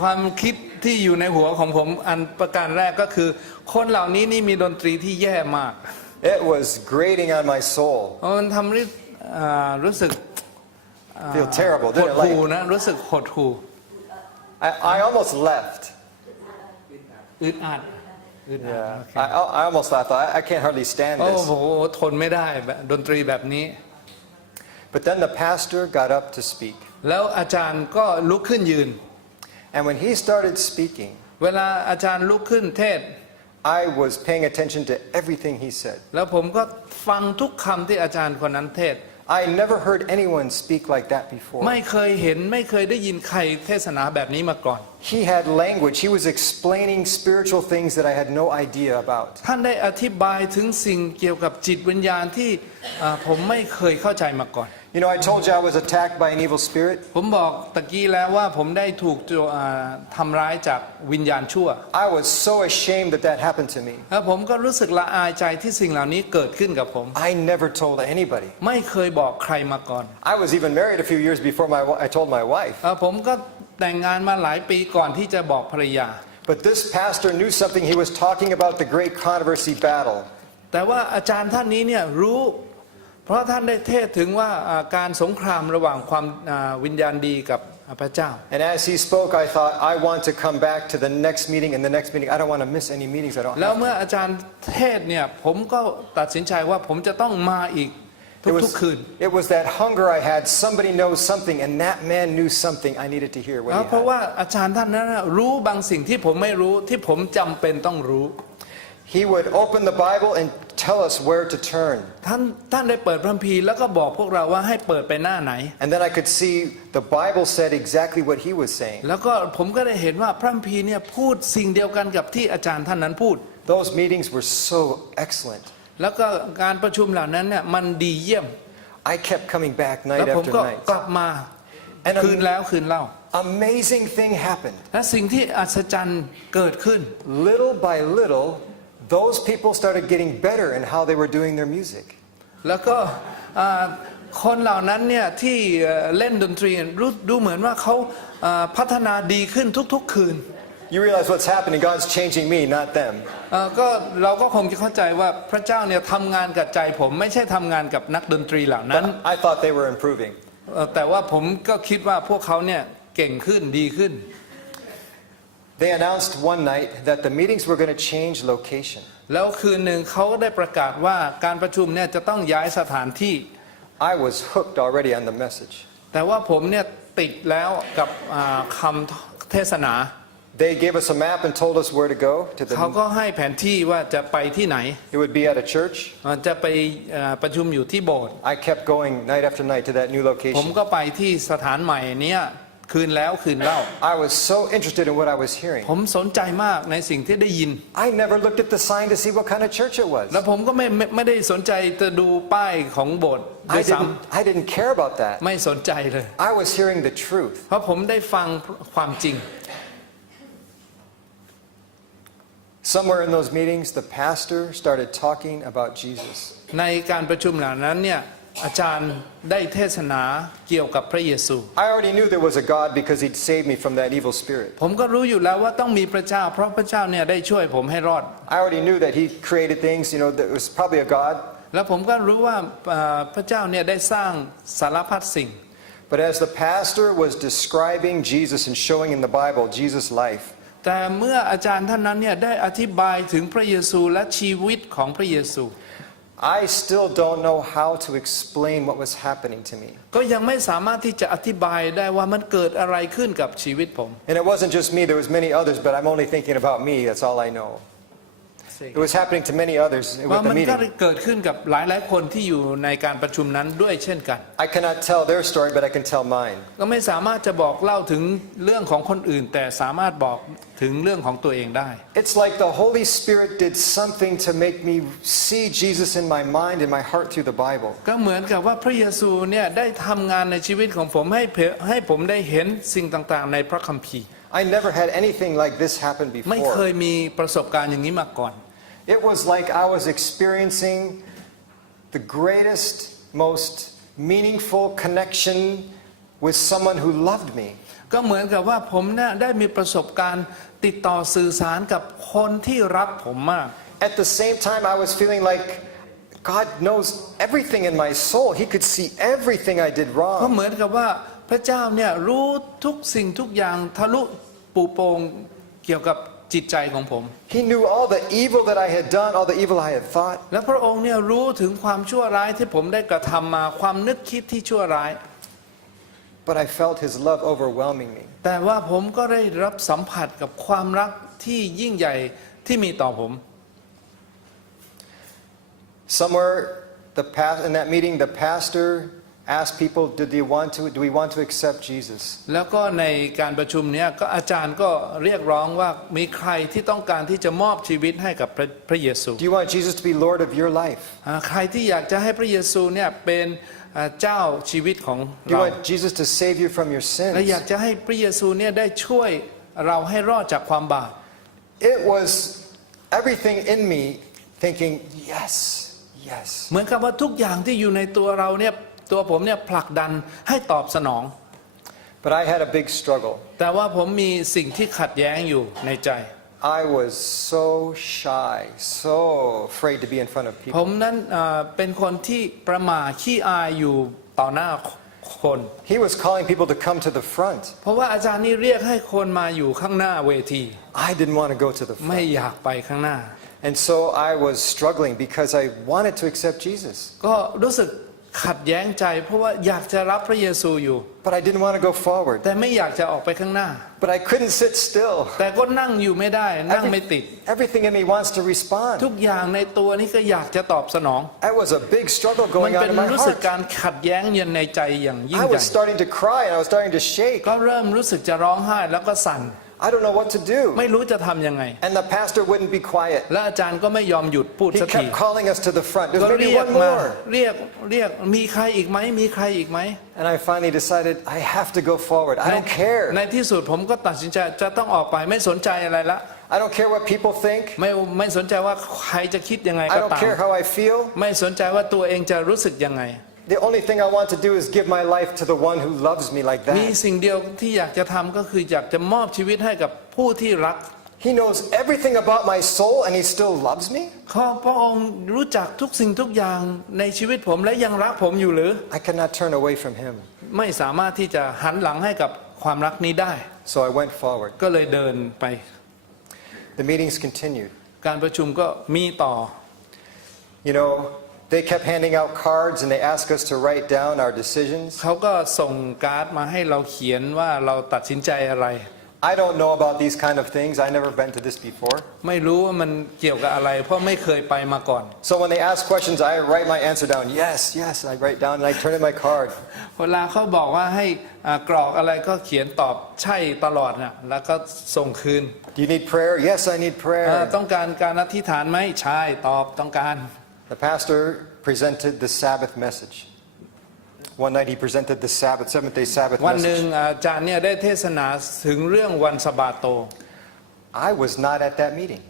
ความคิดที่อยู่ในหัวของผมอันประการแรกก็คือคนเหล่านี้นี่มีดนตรีที่แย่มาก It was grating on my soul. มันทำให้รู้สึก Feel terrible, ห didn't ด it? หู Like, นะรู้สึกหดหู I almost left. อึดอัดอึดอัด Yeah, โอเค I almost left. I can't hardly stand โอ้ this. โหทนไม่ได้แบบดนตรีแบบนี้ But then the pastor got up to speak. แล้วอาจารย์ก็ลุกขึ้นยืน And when he started speaking, เวลาอาจารย์ลุกขึ้นเทศ I was paying attention to everything he said. แล้วผมก็ฟังทุกคำที่อาจารย์คนนั้นเทศ I never heard anyone speak like that before. ไม่เคยเห็นไม่เคยได้ยินใครเทศนาแบบนี้มาก่อน He had language. He was explaining spiritual things that I had no idea about. ท่านได้อธิบายถึงสิ่งเกี่ยวกับจิตวิญญาณที่ผมไม่เคยเข้าใจมาก่อน You know, I told you I was attacked by an evil spirit. ผมบอกตะกี้แล้วว่าผมได้ถูกทำร้ายจากวิญญาณชั่ว I was so ashamed that that happened to me. แล้วผมก็รู้สึกละอายใจที่สิ่งเหล่านี้เกิดขึ้นกับผม I never told anybody. ไม่เคยบอกใครมาก่อน I was even married a few years before I told my wife. ผมก็แต่งงานมาหลายปีก่อนที่จะบอกภรรยา But this pastor knew something. He was talking about the great controversy battle. แต่ว่าอาจารย์ท่านนี้เนี่ยรู้เพราะท่านได้เทศถึงว่าการสงครามระหว่างความวิญญาณดีกับพระเจ้า And as he spoke, I thought, I want to come back to the next meeting and the next meeting. I don't want to miss any meetings. I don't แล้ว have เมื่ออาจารย์เทศเนี่ยผมก็ตัดสินใจว่าผมจะต้องมาอีก It ทุกคืน it was that hunger I had. Somebody knows something, and that man knew something I needed to hear what he เพราะ had. ว่าอาจารย์ท่านนั้นรู้บางสิ่งที่ผมไม่รู้ที่ผมจำเป็นต้องรู้ He would open the Bible and tell us where to turn. ท่านได้เปิดพระคัมภีร์แล้วก็บอกพวกเราว่าให้เปิดไปหน้าไหน And then I could see the Bible said exactly what he was saying. แล้วก็ผมก็ได้เห็นว่าพระคัมภีร์เนี่ยพูดสิ่งเดียวกันกับที่อาจารย์ท่านนั้นพูด Those meetings were so excellent. แล้วก็การประชุมเหล่านั้นเนี่ยมันดีเยี่ยม I kept coming back แล้ว night ผม after ก็ night. กลับมา And คืนแล้วคืนเล่า amazing thing happened. และสิ่งที่อัศจรรย์เกิดขึ้น Little by little, those people started getting better in how they were doing their music. แล้วก็คนเหล่านั้นเนี่ยที่เล่นดนตรีดูเหมือนว่าเขาพัฒนาดีขึ้นทุกๆคืน You realize what's happening? God's changing me, not them. ก็เราก็คงจะเข้าใจว่าพระเจ้าเนี่ยทำงานกับใจผมไม่ใช่ทำงานกับนักดนตรีเหล่านั้น But I thought they were improving. แต่ว่าผมก็คิดว่าพวกเขาเนี่ยเก่งขึ้นดีขึ้น They announced one night that the meetings were going to change location. แล้วคืนหนึ่งเขาได้ประกาศว่าการประชุมเนี่ยจะต้องย้ายสถานที่ I was hooked already on the message. แต่ว่าผมเนี่ยติดแล้วกับคำเทศนา They gave us a map and told us where to go to เขา the. ก็ให้แผนที่ว่าจะไปที่ไหน It would be at a church. จะไปประชุมอยู่ที่โบสถ์ I kept going night after night to that new ผม location. ก็ไปที่สถานใหม่เนี้ย คืนแล้วคืนเล่า I was so interested in what I was hearing. ผมสนใจมากในสิ่งที่ได้ยิน I never looked at the sign to see what kind of church it was. แล้วผมก็ไม่ได้สนใจจะดูป้ายของโบสถ์ด้วยซ้ I didn't care about that. ำไม่สนใจเลย I was hearing the truth. เพราะผมได้ฟังความจริง Somewhere in those meetings, the pastor started talking about Jesus. ในการประชุมเหล่านั้นเนี่ยอาจารย์ได้เทศนาเกี่ยวกับพระเยซู I already knew there was a God because He'd saved me from that evil spirit. ผมก็รู้อยู่แล้วว่าต้องมีพระเจ้าเพราะพระเจ้าเนี่ยได้ช่วยผมให้รอด I already knew that He created things, there was probably a God. แล้วผมก็รู้ว่าพระเจ้าเนี่ยได้สร้างสารพัดสิ่ง But as the pastor was describing Jesus and showing in the Bible Jesus' life, แต่เมื่ออาจารย์ท่านนั้นเนี่ยได้อธิบายถึงพระเยซูและชีวิตของพระเยซู I still don't know how to explain what was happening to me. ก็ยังไม่สามารถที่จะอธิบายได้ว่ามันเกิดอะไรขึ้นกับชีวิตผม And it wasn't just me, there was many others, but I'm only thinking about me, that's all I know. It was happening to many others ว่า with the มันก็ meeting. เกิดขึ้นกับหลายคนที่อยู่ในการประชุมนั้นด้วยเช่นกัน I cannot tell their story, but I can tell mine. ก็ไม่สามารถจะบอกเล่าถึงเรื่องของคนอื่นแต่สามารถบอกถึงเรื่องของตัวเองได้ It's like the Holy Spirit did something to make me see Jesus in my mind and my heart through the Bible. ก็เหมือนกับว่าพระเยซูเนี่ยได้ทำงานในชีวิตของผมให้ผมได้เห็นสิ่งต่างๆในพระคัมภีร์ I never had anything like this happen ไม่เคย before. มีประสบการณ์อย่างนี้มาก่อน It was like I was experiencing the greatest, most meaningful connection with someone who loved me. ก็เหมือนกับว่าผมเนี่ยได้มีประสบการณ์ติดต่อสื่อสารกับคนที่รักผมมาก At the same time, I was feeling like God knows everything in my soul. He could see everything I did ก็เห wrong. มือนกับว่าพระเจ้าเนี่ยรู้ทุกสิ่งทุกอย่างทะลุปูโปงเกี่ยวกับจิตใจของผม He knew all the evil that I had done, all the evil I had thought. และพระองค์เนี่ยรู้ถึงความชั่วร้ายที่ผมได้กระทำมาความนึกคิดที่ชั่วร้าย But I felt His love overwhelming me. แต่ว่าผมก็ได้รับสัมผัสกับความรักที่ยิ่งใหญ่ที่มีต่อผม Somewhere in that meeting, the pastor asked people, do we want to accept Jesus? แล้วก็ในการประชุมเนี้ยก็อาจารย์ก็เรียกร้องว่ามีใครที่ต้องการที่จะมอบชีวิตให้กับพระเยซู Do you want Jesus to be Lord of your life? ใครที่อยากจะให้พระเยซูเนี่ยเป็นเจ้าชีวิตของ Do you เรา want Jesus to save you from your และอยาก sins? จะให้พระเยซูเนี่ยได้ช่วยเราให้รอดจากความบาป It was everything in me thinking, yes, yes. เหมือนกับว่าทุกอย่างที่อยู่ในตัวเราเนี่ยตัวผมเนี่ยผลักดันให้ตอบสนอง But I had a big struggle. แต่ว่าผมมีสิ่งที่ขัดแย้งอยู่ในใจ I was so shy, so afraid to be in front of ผ people. มนั้นเป็นคนที่ประหม่าขี้อายอยู่ต่อหน้าคน He was calling people to come to the front. เพราะว่าอาจารย์นี่เรียกให้คนมาอยู่ข้างหน้าเวที I didn't want to go to the ไม่ front. อยากไปข้างหน้า And so I was struggling because I wanted to accept Jesus. ก็รู้สึกขัดแย้งใจเพราะว่าอยากจะรับพระเยซูอยู่ But I didn't want to go forward. แต่ไม่อยากจะออกไปข้างหน้า But I couldn't sit still. แต่ก็นั่งอยู่ไม่ได้นั่งไม่ติด Everything in me wants to respond. ทุกอย่างในตัวนี้ก็อยากจะตอบสนอง That was a big struggle มัน going on เป็น in my รู้สึก heart. การขัดแย้งเย็นในใจอย่างยิ่ง I ใหญ่ was starting to cry and I was starting to shake. ก็เริ่มรู้สึกจะร้องไห้แล้วก็สั่น I don't know what to do. ไม่รู้จะทำยังไง And the pastor wouldn't be quiet. และอาจารย์ก็ไม่ยอมหยุดพูด He สักที kept calling us to the front. ก็ There's เรี maybe ยก one มา more. เรียกมีใครอีกไหมมีใครอีกไหม And I finally decided I have to go forward. I don't care. ในที่สุดผมก็ตัดสินใจจะต้องออกไปไม่สนใจอะไรละ I don't care what people think. ไม่สนใจว่าใครจะคิดยังไง I ก็ don't ตาม care how I feel. ไม่สนใจว่าตัวเองจะรู้สึกยังไง The only thing I want to do is give my life to the one who loves me like มี that. สิ่งเดียวที่อยากจะทำก็คืออยากจะมอบชีวิตให้กับผู้ที่รัก He knows everything about my soul and he still loves me? พระองค์รู้จักทุกสิ่งทุกอย่างในชีวิตผมและยังรักผมอยู่หรือ I cannot turn away from him. ไม่สามารถที่จะหันหลังให้กับความรักนี้ได้ So I went forward. ก็เลยเดินไป The meetings continued. การประชุมก็มีต่อ You know, they kept handing out cards and they asked us to write down our decisions. เขาก็ส่งการ์ดมาให้เราเขียนว่าเราตัดสินใจอะไร I don't know about these kind of things. I never been to this before. ไม่รู้ว่ามันเกี่ยวกับอะไร เพราะไม่เคยไปมาก่อน So when they ask questions, I write my answer down. Yes, yes. I write down and I turn in my card. เวลาเขาบอกว่าให้กรอกอะไรก็เขียนตอบใช่ตลอดนะแล้วก็ส่งคืน Do you need prayer? Yes, I need prayer. ต้องการการอธิษฐานไหมใช่ตอบต้องการ The pastor presented the Sabbath message. One night he presented the Sabbath, Seventh-day Sabbath วันหนึ่ง message. อาจารย์เนี่ยได้เทศนาถึงเรื่องวันสะบาโต I was not at that meeting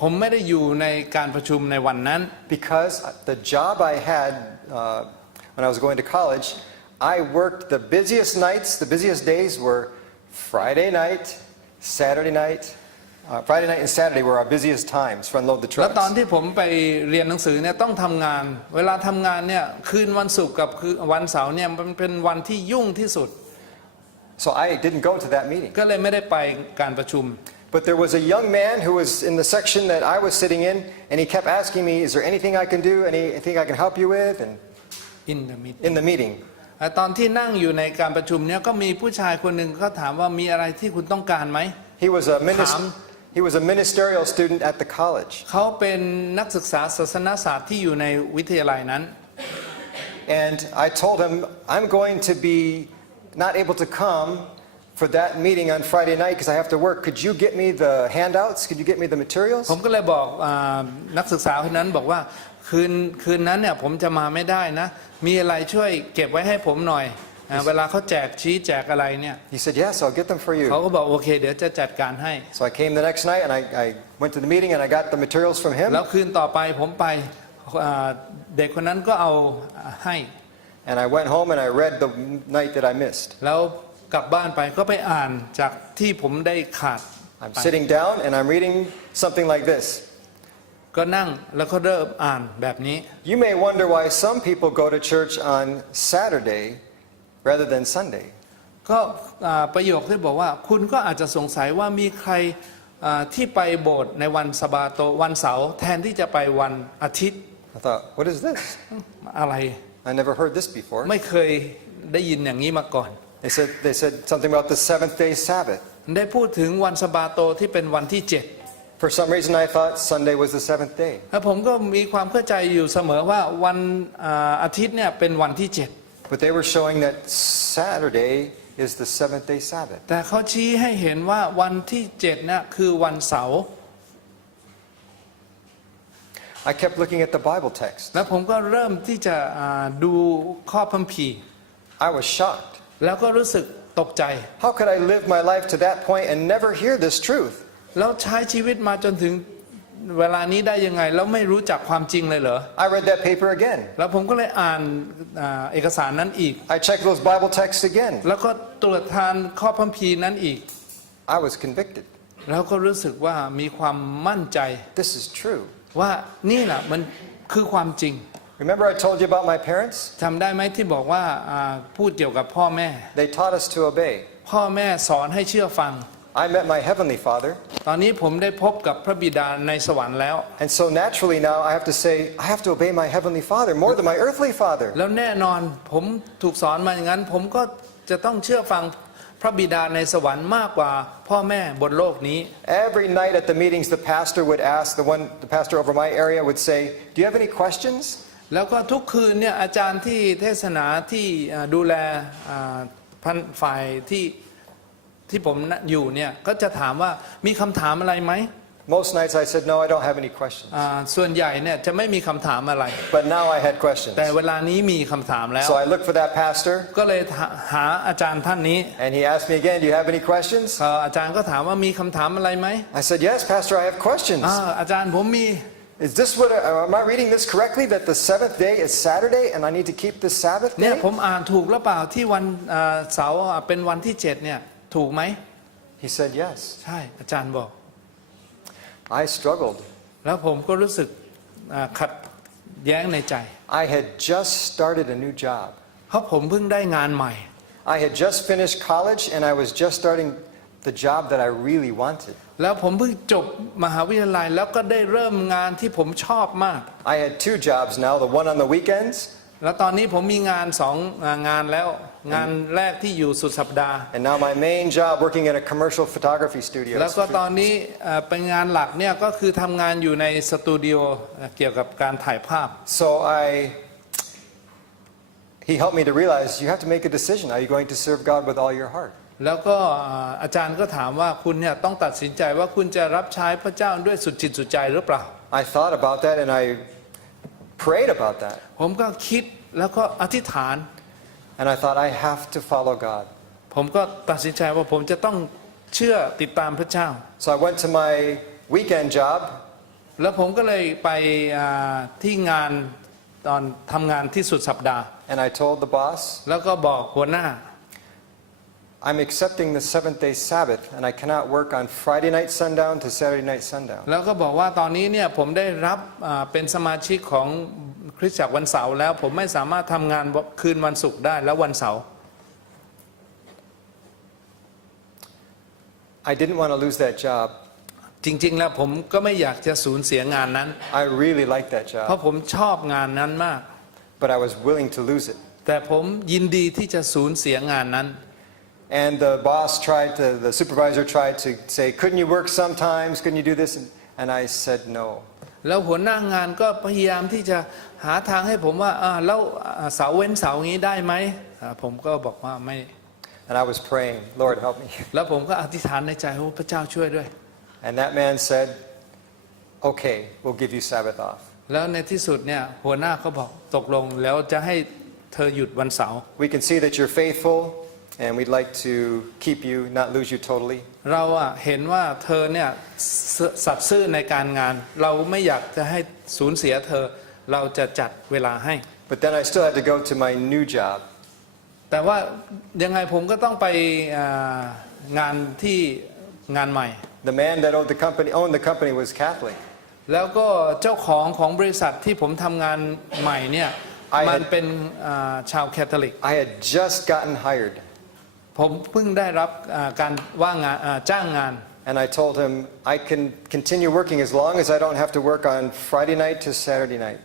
ผมไม่ได้อยู่ในการประชุมในวันนั้น because the job I had when I was going to college, I worked the busiest nights, the busiest days were Friday night, Saturday night. Friday night and Saturday were our busiest times for unload the แล้วตอน trucks. ที่ผมไปเรียนหนังสือเนี่ยต้องทำงาน เวลาทำงานเนี่ยคืนวันศุกร์กับคืนวันเสาร์เนี่ยมันเป็นวันที่ยุ่งที่สุด So I didn't go to that meeting. ก็เลยไม่ได้ไปการประชุม But there was a young man who was in the section that I was sitting in, and he kept asking me, "Is there anything I can do? Anything I can help you with?" And in the meeting. ตอนที่นั่งอยู่ในการประชุมเนี่ยก็มีผู้ชายคนหนึ่งก็ถามว่ามีอะไรที่คุณต้องการไหม He was a ministerial student at the college. เขาเป็นนักศึกษาศาสนศาสตร์ที่อยู่ในวิทยาลัยนั้น And I told him, "I'm going to be not able to come for that meeting on Friday night because I have to work. Could you get me the handouts? Could you get me the materials?" ผมก็เลยบอกนักศึกษาคนนั้นบอกว่าคืนนั้นเนี่ยผมจะมาไม่ได้นะมีอะไรช่วยเก็บไว้ให้ผมหน่อยเวลาเขาแจกชี้แจกอะไรเนี่ย He said, "Yes, I'll get them for you." เขาก็บอกโอเคเดี๋ยวจะจัดการให้ So I came the next night and I went to the meeting and I got the materials from him. แล้วคืนต่อไปผมไปเด็กคนนั้นก็เอาให้ And I went home and I read the night that I missed. แล้วกลับบ้านไปก็ไปอ่านจากที่ผมได้ขาด I'm sitting down and I'm reading something like this. ก็นั่งแล้วก็เริ่มอ่านแบบนี้ You may wonder why some people go to church on Saturday rather than Sunday. ก็ประโยคที่บอกว่าคุณก็อาจจะสงสัยว่ามีใครที่ไปโบสถ์ในวันสะบาโตวันเสาร์แทนที่จะไปวันอาทิตย์ I thought, what is this? อะไร I never heard this before. ไม่เคยได้ยินอย่างนี้มาก่อน They said something about the Seventh-day Sabbath. ได้พูดถึงวันสะบาโตที่เป็นวันที่ For some reason, I thought Sunday was the seventh day. 7แล้วผมก็มีความเข้าใจอยู่เสมอว่าวันอาทิตย์เนี่ยเป็นวันที่ But they were showing that Saturday is the seventh-day Sabbath. 7แต่เขาชี้ให้เห็นว่าวันที่7เนี่ยคือวันเสาร์ I kept looking at the Bible text. แล้วผมก็เริ่มที่จะดูข้อพระคัมภีร์ I was shocked. แล้วก็รู้สึกตกใจ How could I live my life to that point and never hear this truth? แล้วใช้ชีวิตมาจนถึงเวลานี้ได้ยังไงแล้วไม่รู้จักความจริงเลยเหรอ I read that paper again. แล้วผมก็เลยอ่านเอกสารนั้นอีก I checked those Bible texts again. แล้วก็ตรวจทานข้อพระคัมภีร์นั้นอีก I was convicted. แล้วก็รู้สึกว่ามีความมั่นใจ This is true. ว่านี่แหละมันคือความจริง Remember I told you about my parents? จำได้ไหมที่บอกว่าพูดเกี่ยวกับพ่อแม่ They taught us to obey. พ่อแม่สอนให้เชื่อฟัง I met my heavenly Father. ตอนนี้ผมได้พบกับพระบิดาในสวรรค์แล้ว And so naturally now I have to say, I have to obey my heavenly Father more than my earthly father. แล้วแน่นอนผมถูกสอนมาอย่างนั้น ผมก็จะต้องเชื่อฟังพระบิดาในสวรรค์มากกว่าพ่อแม่บนโลกนี้ Every night at the meetings, the pastor would ask, the pastor over my area would say, "Do you have any questions?" แล้วก็ทุกคืนเนี่ยอาจารย์ที่เทศนาที่ดูแลฝ่ายที่ผมอยู่เนี่ยก็จะถามว่ามีคำถามอะไรไหม Most nights I said, "No, I don't have any questions." ส่วนใหญ่เนี่ยจะไม่มีคำถามอะไร But now I had questions. แต่เวลานี้มีคำถามแล้ว So I looked for that pastor, ก็เลยหาอาจารย์ท่านนี้ and he asked me again, "Do you have any questions?" อาจารย์ก็ถามว่ามีคำถามอะไรไหม I said, "Yes, Pastor, I have questions." อาจารย์ผมมี Is this what? Am I reading this correctly? That the seventh day is Saturday, and I need to keep the Sabbath เนี่ย day? ผมอ่านถูกหรือเปล่าที่วันเสาร์เป็นวันที่7เนี่ยถูกไหม He said, "Yes." ใช่อาจารย์บอก I struggled. แล้วผมก็รู้สึกขัดแย้งในใจ I had just started a new job. เพราะผมเพิ่งได้งานใหม่ I had just finished college, and I was just starting the job that I really wanted. แล้วผมเพิ่งจบมหาวิทยาลัยแล้วก็ได้เริ่มงานที่ผมชอบมาก I had two jobs now, the one on the weekends แล้วตอนนี้ผมมีงานสองงานแล้วงานแรกที่อยู่สุดสัปดาห์ And now my main job working in a commercial photography studio. แล้วก็ตอนนี้เป็นงานหลักเนี่ยก็คือทำงานอยู่ในสตูดิโอเกี่ยวกับการถ่ายภาพ So he helped me to realize you have to make a decision. Are you going to serve God with all your heart? แล้วก็อาจารย์ก็ถามว่าคุณเนี่ยต้องตัดสินใจว่าคุณจะรับใช้พระเจ้าด้วยสุดจิตสุดใจหรือเปล่า I thought about that and I prayed about that. ผมก็คิดแล้วก็อธิษฐาน And I thought I have to follow God. ผมก็ตัดสินใจว่าผมจะต้องเชื่อติดตามพระเจ้า So I went to my weekend job. แล้วผมก็เลยไปที่งานตอนทำงานที่สุดสัปดาห์ And I told the boss, แล้วก็บอกหัวหน้า I'm accepting the seventh-day Sabbath and I cannot work on Friday night sundown to Saturday night sundown. แล้วก็บอกว่าตอนนี้เนี่ยผมได้รับเป็นสมาชิกของคริสตจักรวันเสาร์แล้วผมไม่สามารถทำงานคืนวันศุกร์ได้แล้ววันเสาร์ I didn't want to lose that job. จริงๆแล้วผมก็ไม่อยากจะสูญเสียงานนั้น I really liked that เพราะ job, ผมชอบงานนั้นมาก but I was willing to lose it. แต่ผมยินดีที่จะสูญเสียงานนั้น And the supervisor tried to say, couldn't you work sometimes? Couldn't you do this? And I said no. แล้วหัวหน้างานก็พยายามที่จะหาทางให้ผมว่าแล้วเสาร์เว้นเสาร์งี้ได้ไหมผมก็บอกว่าไม่ And I was praying, Lord, help me. แล้วผมก็อธิษฐานในใจว่าพระเจ้าช่วยด้วย And that man said, okay, we'll give you Sabbath off. แล้วในที่สุดเนี่ยหัวหน้าเขาบอกตกลงแล้วจะให้เธอหยุดวันเสาร์ We can see that you're faithful and we'd like to keep you, not lose you totally. เราเห็นว่าเธอเนี่ยสัตย์ซื่อในการงานเราไม่อยากจะให้สูญเสียเธอเราจะจัดเวลาให้ But then I still had to go to my new job. แต่ว่ายังไงผมก็ต้องไปงานที่งานใหม่ The man that owned the company was Catholic. แล้วก็เจ้าของบริษัทที่ผมทำงานใหม่เนี่ยมันเป็นชาวแคทอลิก I had just gotten hired. ผมเพิ่งได้รับการว่างงานจ้างงาน And I told him I can continue working as long as I don't have to work on Friday night to Saturday night.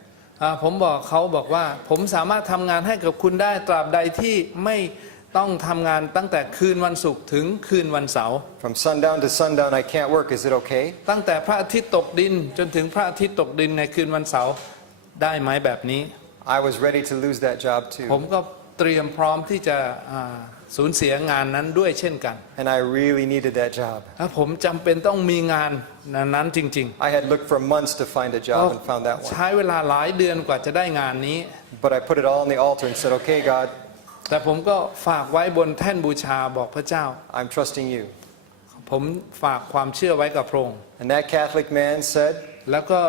ผมบอกเขาบอกว่าผมสามารถทำงานให้กับคุณได้ตราบใดที่ไม่ต้องทำงานตั้งแต่คืนวันศุกร์ถึงคืนวันเสาร์ From sundown to sundown I can't work. Is it okay? ตั้งแต่พระอาทิตย์ตกดินจนถึงพระอาทิตย์ตกดินในคืนวันเสาร์ได้ไหมแบบนี้ I was ready to lose that job ผม too. ก็เตรียมพร้อมที่จะสูญเสียงานนั้นด้วยเช่นกัน And I really needed that job. และผมจำเป็นต้องมีงานนั้นจริง I had looked for months to find a ๆ job and found that ใช้ one. เวลาหลายเดือนกว่าจะได้งานนี้ But I put it all on the altar and said, okay, God, แต่ผมก็ฝากไว้บนแท่นบูชาบอกพระเจ้า I'm trusting you. ผมฝากความเชื่อไว้กับพระองค์ And that Catholic man said, แล้วก็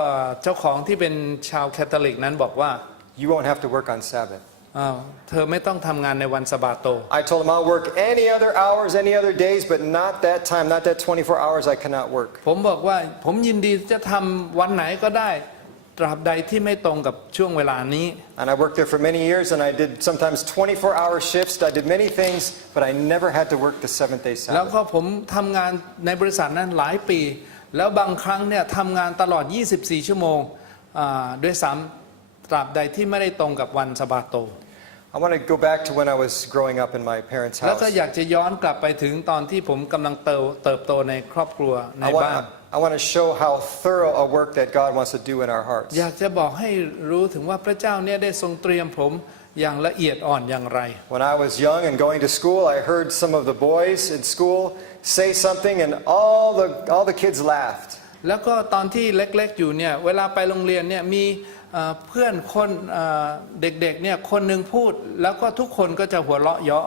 เจ้าของที่เป็นชาวแคทอลิกนั้นบอกว่า you won't have to work on Sabbath. เธอไม่ต้องทำงานในวันสะบาโต I told him I'll work any other hours, any other days, but not that time, not that 24 hours I cannot work. ผมบอกว่าผมยินดีจะทำวันไหนก็ได้ตราบใดที่ไม่ตรงกับช่วงเวลานี้ And I worked there for many years and I did sometimes 24-hour shifts. I did many ththings, but I never had to work the seventh-day แล้ว Sabbath. ก็ผมทำงานในบริษัทนั้นหลายปี แล้วบางครั้งเนี่ยทำงานตลอด 24 ชั่วโมงด้วยซ้ำตราบใดที่ไม่ได้ตรงกับวันสะบาโต I want to go back to when I was growing up in my parents' แล้วก็ house. อยากจะย้อนกลับไปถึงตอนที่ผมกำลังเติบโตในครอบครัวในบ้าน I want to show how thorough a work that God wants to do in our hearts. อยากจะบอกให้รู้ถึงว่าพระเจ้าเนี่ยได้ทรงเตรียมผมอย่างละเอียดอ่อนอย่างไร When I was young and going to school, I heard some of the boys in school say something and all the kids laughed. แล้วก็ตอนที่เล็กๆอยู่เนี่ยเวลาไปโรงเรียนเนี่ยมีเพื่อนคนเด็กๆเนี่ยคนหนึ่งพูดแล้วก็ทุกคนก็จะหัวเราะเยาะ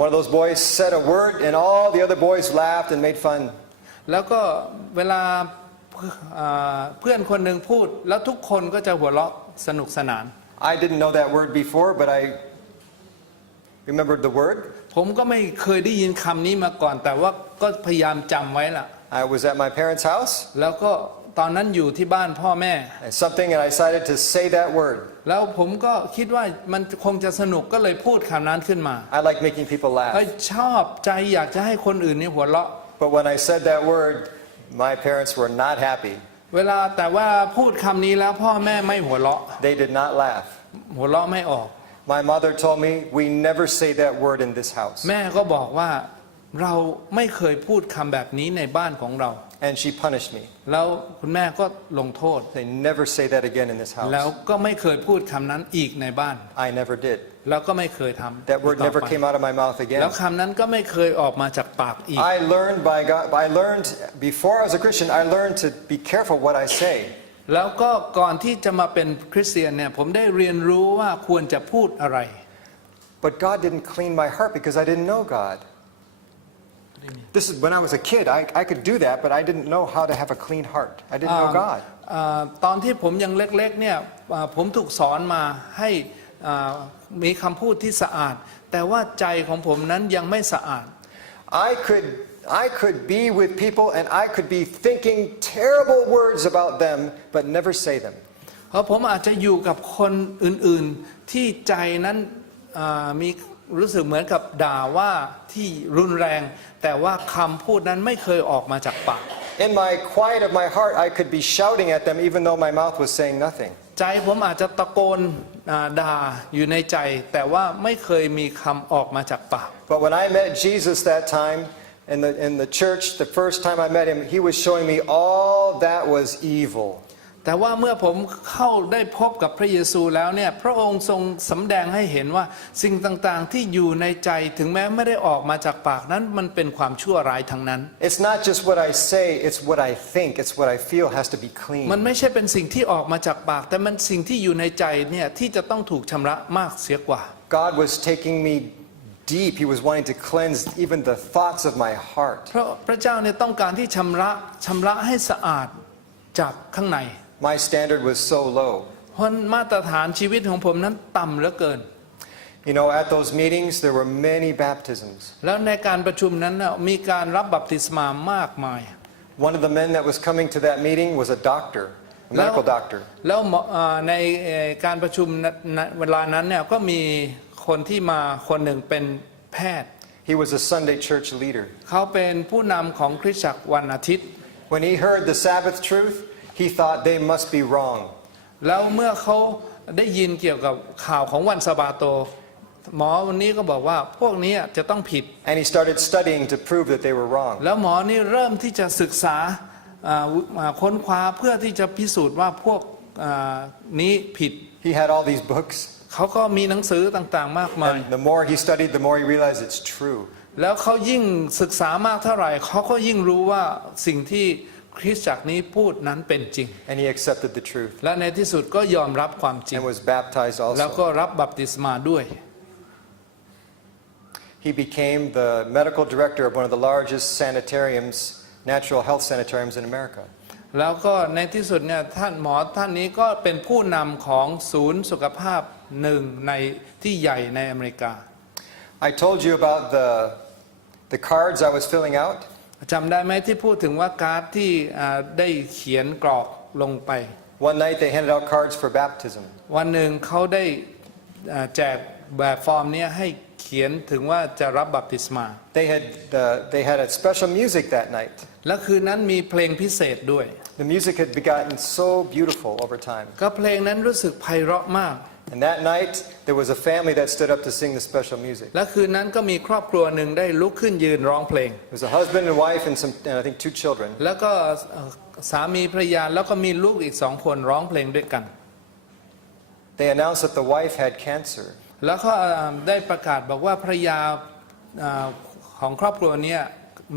One of those boys said a word and all the other boys laughed and made fun. แล้วก็เวลาเพื่อนคนหนึ่งพูดแล้วทุกคนก็จะหัวเราะสนุกสนาน I didn't know that word before, but I remembered the word. ผมก็ไม่เคยได้ยินคำนี้มาก่อน แต่ว่าก็พยายามจำไว้ล่ะ I was at my parents' house แล้วก็ตอนนั้นอยู่ที่บ้านพ่อแม่ and I decided to say that word. แล้วผมก็คิดว่ามันคงจะสนุกก็เลยพูดคำนั้นขึ้นมา I like making people laugh. ชอบใจอยากจะให้คนอื่นนี่หัวเราะ But when I said that word, my parents were not happy. แต่ว่าพูดคำนี้แล้วพ่อแม่ไม่หัวเราะ They did not laugh. หัวเราะไม่ออก My mother told me, we never say that word in this house. แม่ก็บอกว่าเราไม่เคยพูดคำแบบนี้ในบ้านของเรา And she punished me. แล้วคุณแม่ก็ลงโทษ They never say that again in this แล้ว house. ก็ไม่เคยพูดคำนั้นอีกในบ้าน I never did. แล้วก็ไม่เคยทำ That word ต่อ never ไป came out of my mouth แล้ว again. คำนั้นก็ไม่เคยออกมาจากปากอีก I learned before I was a Christian, I learned to be careful what I say. แล้วก็ก่อนที่จะมาเป็นคริสเตียนเนี่ยผมได้เรียนรู้ว่าควรจะพูดอะไร But God didn't clean my heart because I didn't know God. This is when I was a kid. I could do that, but I didn't know how to have a clean heart. I didn't know God. ตอนที่ผมยังเล็กๆเนี่ยผมถูกสอนมาให้มีคำพูดที่สะอาดแต่ว่าใจของผมนั้นยังไม่สะอาด I could be with people and I could be thinking terrible words about them but never say them. เพราะผมอาจจะอยู่กับคนอื่นๆที่ใจนั้นมีรู้สึกเหมือนกับด่าว่าที่รุนแรงแต่ว่าคำพูดนั้นไม่เคยออกมาจากปาก In my quiet of my heart, I could be shouting at them even though my mouth was saying nothing. ใจผมอาจจะตะโกนด่าอยู่ในใจแต่ว่าไม่เคยมีคำออกมาจากปาก But when I met Jesus that time in the church, the first time I met him, he was showing me all that was evil. แต่ว่าเมื่อผมเข้าได้พบกับพระเยซูแล้วเนี่ยพระองค์ทรงสำแดงให้เห็นว่าสิ่งต่างๆที่อยู่ในใจถึงแม้ไม่ได้ออกมาจากปากนั้นมันเป็นความชั่วร้ายทั้งนั้น It's not just what I say, it's what I think, it's what I feel has to be clean. มันไม่ใช่เป็นสิ่งที่ออกมาจากปากแต่มันสิ่งที่อยู่ในใจเนี่ยที่จะต้องถูกชำระมากเสียกว่า God was taking me deep. He was wanting to cleanse even the thoughts of my heart. เพราะพระเจ้าเนี่ยต้องการที่ชำระให้สะอาดจากข้างใน My standard was so low. เพราะมาตรฐานชีวิตของผมนั้นต่ำเหลือเกิน You know, at those meetings, there were many baptisms. แล้วในการประชุมนั้นมีการรับบัพติศมามากมาย One of the men that was coming to that meeting was a doctor, a medical doctor. แล้วในการประชุมเวลานั้นเนี่ยก็มีคนที่มาคนหนึ่งเป็นแพทย์ He was a Sunday church leader. เขาเป็นผู้นำของคริสตจักรวันอาทิตย์ When he heard the Sabbath truth, he thought they must be wrong. แล้วเมื่อเขาได้ยินเกี่ยวกับข่าวของวันสะบาโตหมอวันนี้ก็บอกว่าพวกนี้จะต้องผิด And he started studying to prove that they were wrong. แล้วหมอนี่เริ่มที่จะศึกษาค้นคว้าเพื่อที่จะพิสูจน์ว่าพวกนี้ผิด He had all these books. เขาก็มีหนังสือต่างๆมากมาย And the more he studied, the more he realized it's true. แล้วเขายิ่งศึกษามากเท่าไหร่เขาก็ยิ่งรู้ว่าสิ่งที่คริสตจักรนี้พูดนั้นเป็นจริง And he accepted the truth และในที่สุดก็ยอมรับความจริง and was baptized แล้ว also. ก็รับบัพติศมาด้วย He became the medical director of one of the largest sanitariums, natural health sanitariums in America. แล้วก็ในที่สุดเนี่ยท่านนี้ก็เป็นผู้นำของศูนย์สุขภาพหนึ่งในที่ใหญ่ในอเมริกา I told you about the cards I was filling out. จำได้ไหมที่พูดถึงว่าการ์ดที่ได้เขียนกรอกลงไป One night they handed out cards for baptism. วันหนึ่งเขาได้แจกแบบฟอร์มนี้ให้เขียนถึงว่าจะรับบัพติศมา They had a special music that night. และคืนนั้นมีเพลงพิเศษด้วย The music had gotten so beautiful over time. ก็เพลงนั้นรู้สึกไพเราะมาก And that night there was a family that stood up to sing the special music. และคืนนั้นก็มีครอบครัวหนึ่งได้ลุกขึ้นยืนร้องเพลง It was a husband and wife and I think 2 children. แล้วก็สามีภรรยาแล้วก็มีลูกอีก2 คนร้องเพลงด้วยกัน They announced that the wife had cancer. แล้วก็ได้ประกาศบอกว่าภรรยาของครอบครัวนี้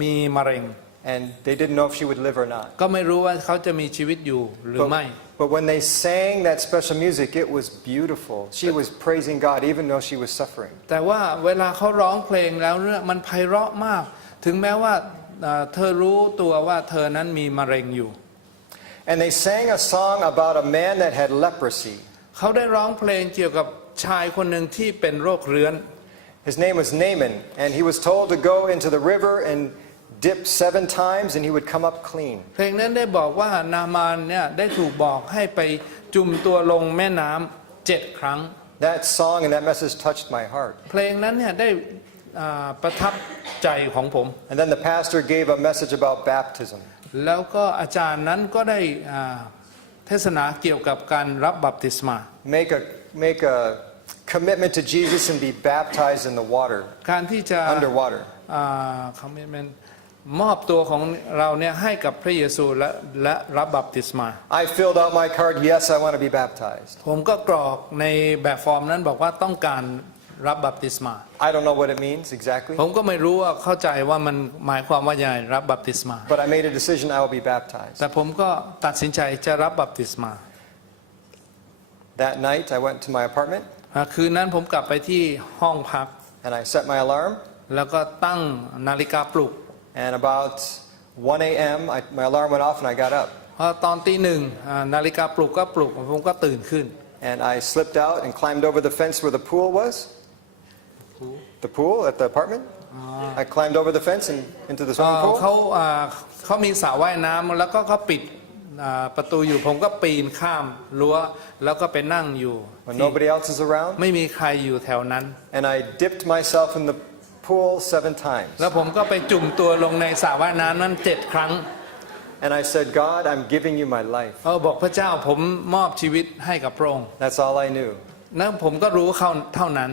มีมะเร็ง And they didn't know if she would live or not. ก็ไม่รู้ว่าเขาจะมีชีวิตอยู่หรือไม่ But when they sang that special music, it was beautiful. She was praising God even though she was suffering. แต่ว่าเวลาเขาร้องเพลงแล้วเนี่ยมันไพเราะมากถึงแม้ว่าเธอรู้ตัวว่าเธอนั้นมีมะเร็งอยู่ And they sang a song about a man that had leprosy. เขาได้ร้องเพลงเกี่ยวกับชายคนหนึ่งที่เป็นโรคเรื้อน His name was Naaman, and he was told to go into the river and dip 7 times and he would come up clean. เพลงนั้นได้บอกว่านามานเนี่ยได้ถูกบอกให้ไปจุ่มตัวลงแม่น้ำ7 ครั้ง That song and that message touched my heart. เพลงนั้นเนี่ยได้ประทับใจของผม And then the pastor gave a message about baptism. แล้วก็อาจารย์นั้นก็ได้เทศนาเกี่ยวกับการรับบัพติศมา make a commitment to Jesus and be baptized in the water, การที่จะ underwater. commitment มอบตัวของเราเนี่ยให้กับพระเยซูและรับบัพติศมา I filled out my card, yes, I want to be baptized. ผมก็กรอกในแบบฟอร์มนั้นบอกว่าต้องการรับบัพติศมา I don't know what it means exactly, ผมก็ไม่รู้ว่าเข้าใจว่ามันหมายความว่าอย่างไรรับบัพติศมา but I made a decision I will be baptized. แต่ผมก็ตัดสินใจจะรับบัพติศมา That night, I went to my apartment คืนนั้นผมกลับไปที่ห้องพัก and I set my alarm. แล้วก็ตั้งนาฬิกาปลุก And about 1 a.m., my alarm went off and I got up. พอตอนตีหนึ่งนาฬิกาปลุกก็ปลุกผมก็ตื่นขึ้น And I slipped out and climbed over the fence where the pool was. The pool at the apartment. I climbed over the fence and into the swimming pool. เขามีสระว่ายน้ำแล้วก็เขาปิดประตูอยู่ผมก็ปีนข้ามรั้วแล้วก็ไปนั่งอยู่ When nobody else is around. ไม่มีใครอยู่แถวนั้น And I dipped myself in the pool 7 times. แล้วผมก็ไปจุ่มตัวลงในสระว่ายน้ำนั้น7 ครั้ง And I said, God, I'm giving you my life. บอกพระเจ้าผมมอบชีวิตให้กับพระองค์ That's all I knew. นั้นผมก็รู้เท่านั้น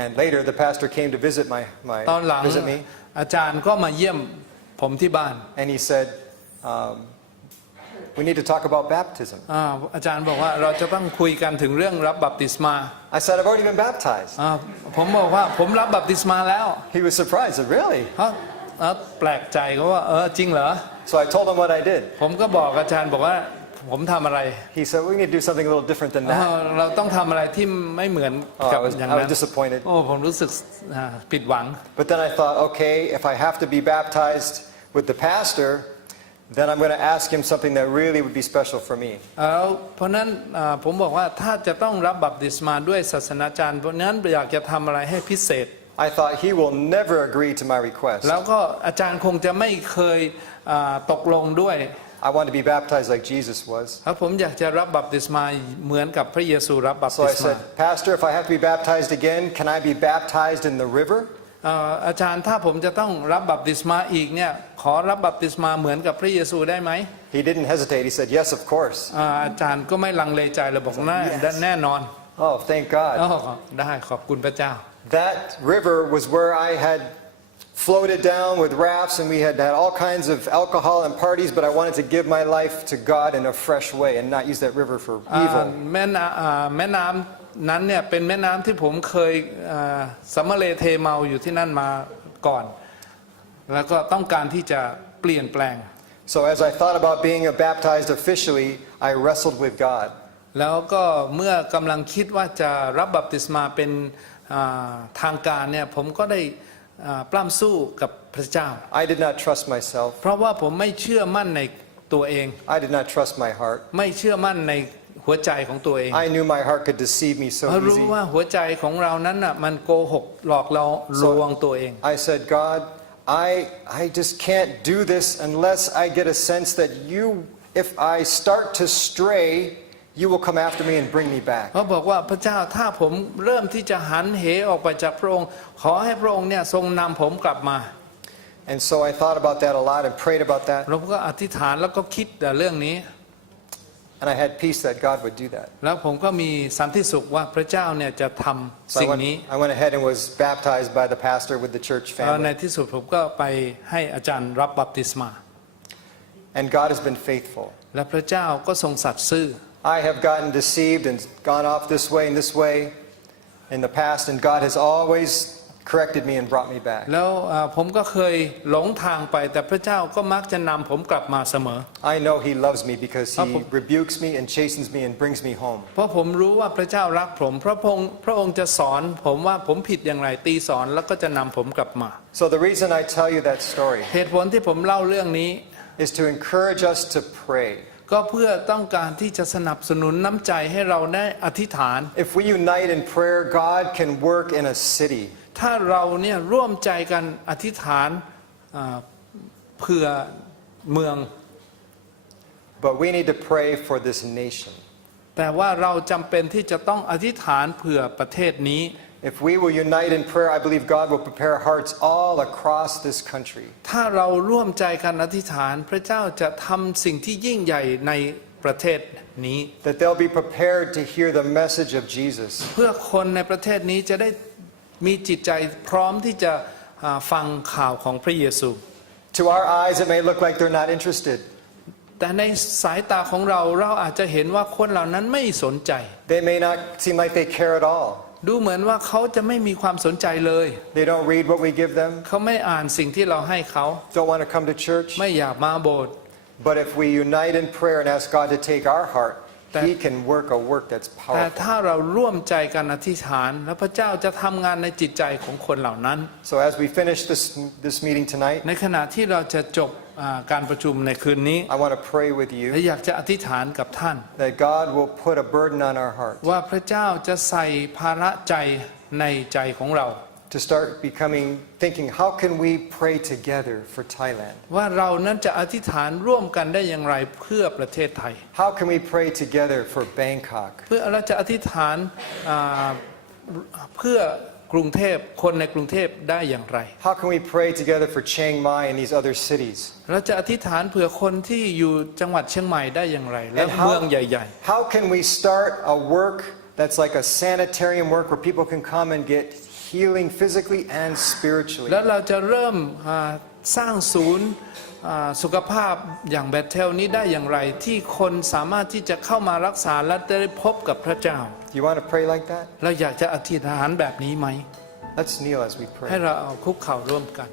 And later, the pastor came to visit ตอนหลัง visit me. อาจารย์ก็มาเยี่ยมผมที่บ้าน And he said, we need to talk about baptism. อาจารย์บอกว่าเราจะต้องคุยกันถึงเรื่องรับบัพติศมา I said, I've already been baptized. ผมบอกว่าผมรับบัพติศมาแล้ว He was surprised. Said, really? แปลกใจก็ว่าจริงเหรอ So I told him what I did. ผมก็บอกอาจารย์บอกว่าผมทำอะไร He said, we need to do something a little different than that. เราต้องทำอะไรที่ไม่เหมือนกับอย่าง I นั้ was น disappointed. ผมรู้สึกผิดหวัง But then I thought, okay, if I have to be baptized with the pastor, then I'm going to ask him something that really would be special for me. เพราะนั้นผมบอกว่าถ้าจะต้องรับบัพติศมาด้วยศาสนาจารย์เพราะนั้นอยากจะทำอะไรให้พิเศษ I thought he will never agree to my request. แล้วก็อาจารย์คงจะไม่เคยตกลงด้วย I want to be baptized like Jesus was. แล้วผมอยากจะรับบัพติศมาเหมือนกับพระเยซูรับบัพ So ติ I ศมา said, Pastor, if I have to be baptized again, can I be baptized in the river? อาจารย์ถ้าผมจะต้องรับบัพติศมาอีกเนี่ยขอรับบัพติศมาเหมือนกับพระเยซูได้ไหม He didn't hesitate. He said, yes, of course. อาจารย์ก็ไม่ลังเลใจเลยบอกแน่นอน Oh, thank God. ได้ขอบคุณพระเจ้า That river was where I had floated down with rafts and we had had all kinds of alcohol and parties, but I wanted to give my life to God in a fresh way and not use that river for evil. แม่น้ำนั้นเนี่ยเป็นแม่น้ำที่ผมเคยสำเร็จเทเมาอยู่ที่นั่นมาก่อนแล้วก็ต้องการที่จะเปลี่ยนแปลง So as I thought about being baptized officially, I wrestled with God. แล้วก็เมื่อกำลังคิดว่าจะรับบัพติศมาเป็นทางการเนี่ยผมก็ได้ปล้ำสู้กับพระเจ้า I did not trust myself. เพราะว่าผมไม่เชื่อมั่นในตัวเอง I did not trust my heart. ไม่เชื่อมั่นในหัวใจของตัวเอง I knew my heart could deceive me so รู้ easy. ว่าหัวใจของเรานั้นน่ะมันโกหกหลอกเราลวงตัวเอง I said, God, I just can't do this unless I get a sense that you, if I start to stray, you will come after me and bring me back. เขาบอกว่าพระเจ้าถ้าผมเริ่มที่จะหันเหออกไปจากพระองค์ขอให้พระองค์เนี่ยทรงนำผมกลับมา And so I thought about that a lot and prayed about that. เราก็อธิษฐานแล้วก็คิดแต่เรื่องนี้ And I had peace that God would do that. แล้วผมก็มีสันติสุขว่าพระเจ้าเนี่ยจะทำ So สิ่งนี้ I went ahead and was baptized by the pastor with the church แล้วใน family. ที่สุดผมก็ไปให้อาจารย์รับบัพติศมา And God has been faithful. และพระเจ้าก็ทรงสัตย์ซื่อ I have gotten deceived and gone off this way and this way in the past, and God has always corrected me and brought me back. แล้วผมก็เคยหลงทางไปแต่พระเจ้าก็มักจะนำผมกลับมาเสมอ I know He loves me because He rebukes me and chastens me and brings me home. เพราะผมรู้ว่าพระเจ้ารักผมพระองค์จะสอนผมว่าผมผิดอย่างไรตีสอนแล้วก็จะนำผมกลับมา So the reason I tell you that story เหตุผลที่ผมเล่าเรื่องนี้ is to encourage us to pray. ก็เพื่อต้องการที่จะสนับสนุนน้ำใจให้เราได้อธิษฐาน If we unite in prayer, God can work in a city. ถ้าเราเนี่ยร่วมใจกันอธิษฐานเพื่อเมือง But we need to pray for this nation. แต่ว่าเราจำเป็นที่จะต้องอธิษฐานเพื่อประเทศนี้ If we will unite in prayer, I believe God will prepare hearts all across this country. ถ้าเราร่วมใจกันอธิษฐานพระเจ้าจะทำสิ่งที่ยิ่งใหญ่ใน ประเทศนี้ that they'll be prepared to hear the message of Jesus. เพื่อคนในประเทศนี้จะได้มีจิตใจพร้อมที่จะฟังข่าวของพระเยซู To our eyes, it may look like they're not interested. แต่ในสายตาของเราอาจจะเห็นว่าคนเหล่านั้นไม่สนใจ They may not seem like they care at all. ดูเหมือนว่าเขาจะไม่มีความสนใจเลย They don't read what we give them, เขาไม่อ่านสิ่งที่เราให้เขา don't want to come to church. ไม่อยากมาโบสถ์ But if we unite in prayer and ask God to take our heart, He can work a work that's แต่ powerful. ถ้าเราร่วมใจกันอธิษฐานแล้วพระเจ้าจะทำงานในจิตใจของคนเหล่านั้น So as we finish this meeting tonight, ในขณะที่เราจะจบการประชุมในคืนนี้ I want to pray with และ you อยากจะอธิษฐานกับท่าน that God will put a burden on our heart ว่าพระเจ้าจะใส่ภาระใจในใจของเรา to start thinking, how can we pray together for Thailand? ว่าเรานั้นจะอธิษฐานร่วมกันได้อย่างไรเพื่อประเทศไทย How can we pray together for Bangkok? เพื่อเราจะอธิษฐานเพื่อกรุงเทพคนในกรุงเทพได้อย่างไร How can we pray together for Chiang Mai and these other cities? เราจะอธิษฐานเผื่อคนที่อยู่จังหวัดเชียงใหม่ได้อย่างไรและ And เมืองใหญ่ how can we start a work that's like a sanitarium work where people can come and get healing physically and ๆ spiritually? แล้วเราจะเริ่มสร้างศูนย์สุขภาพอย่างแบทเทลนี้ได้อย่างไรที่คนสามารถที่จะเข้ามารักษาและได้พบกับพระเจ้า Do you want to pray like that? เราอยากจะอธิษฐานแบบนี้ไหม Let's kneel as we ให้ pray. เราเอาคุกเข่าร่วมกัน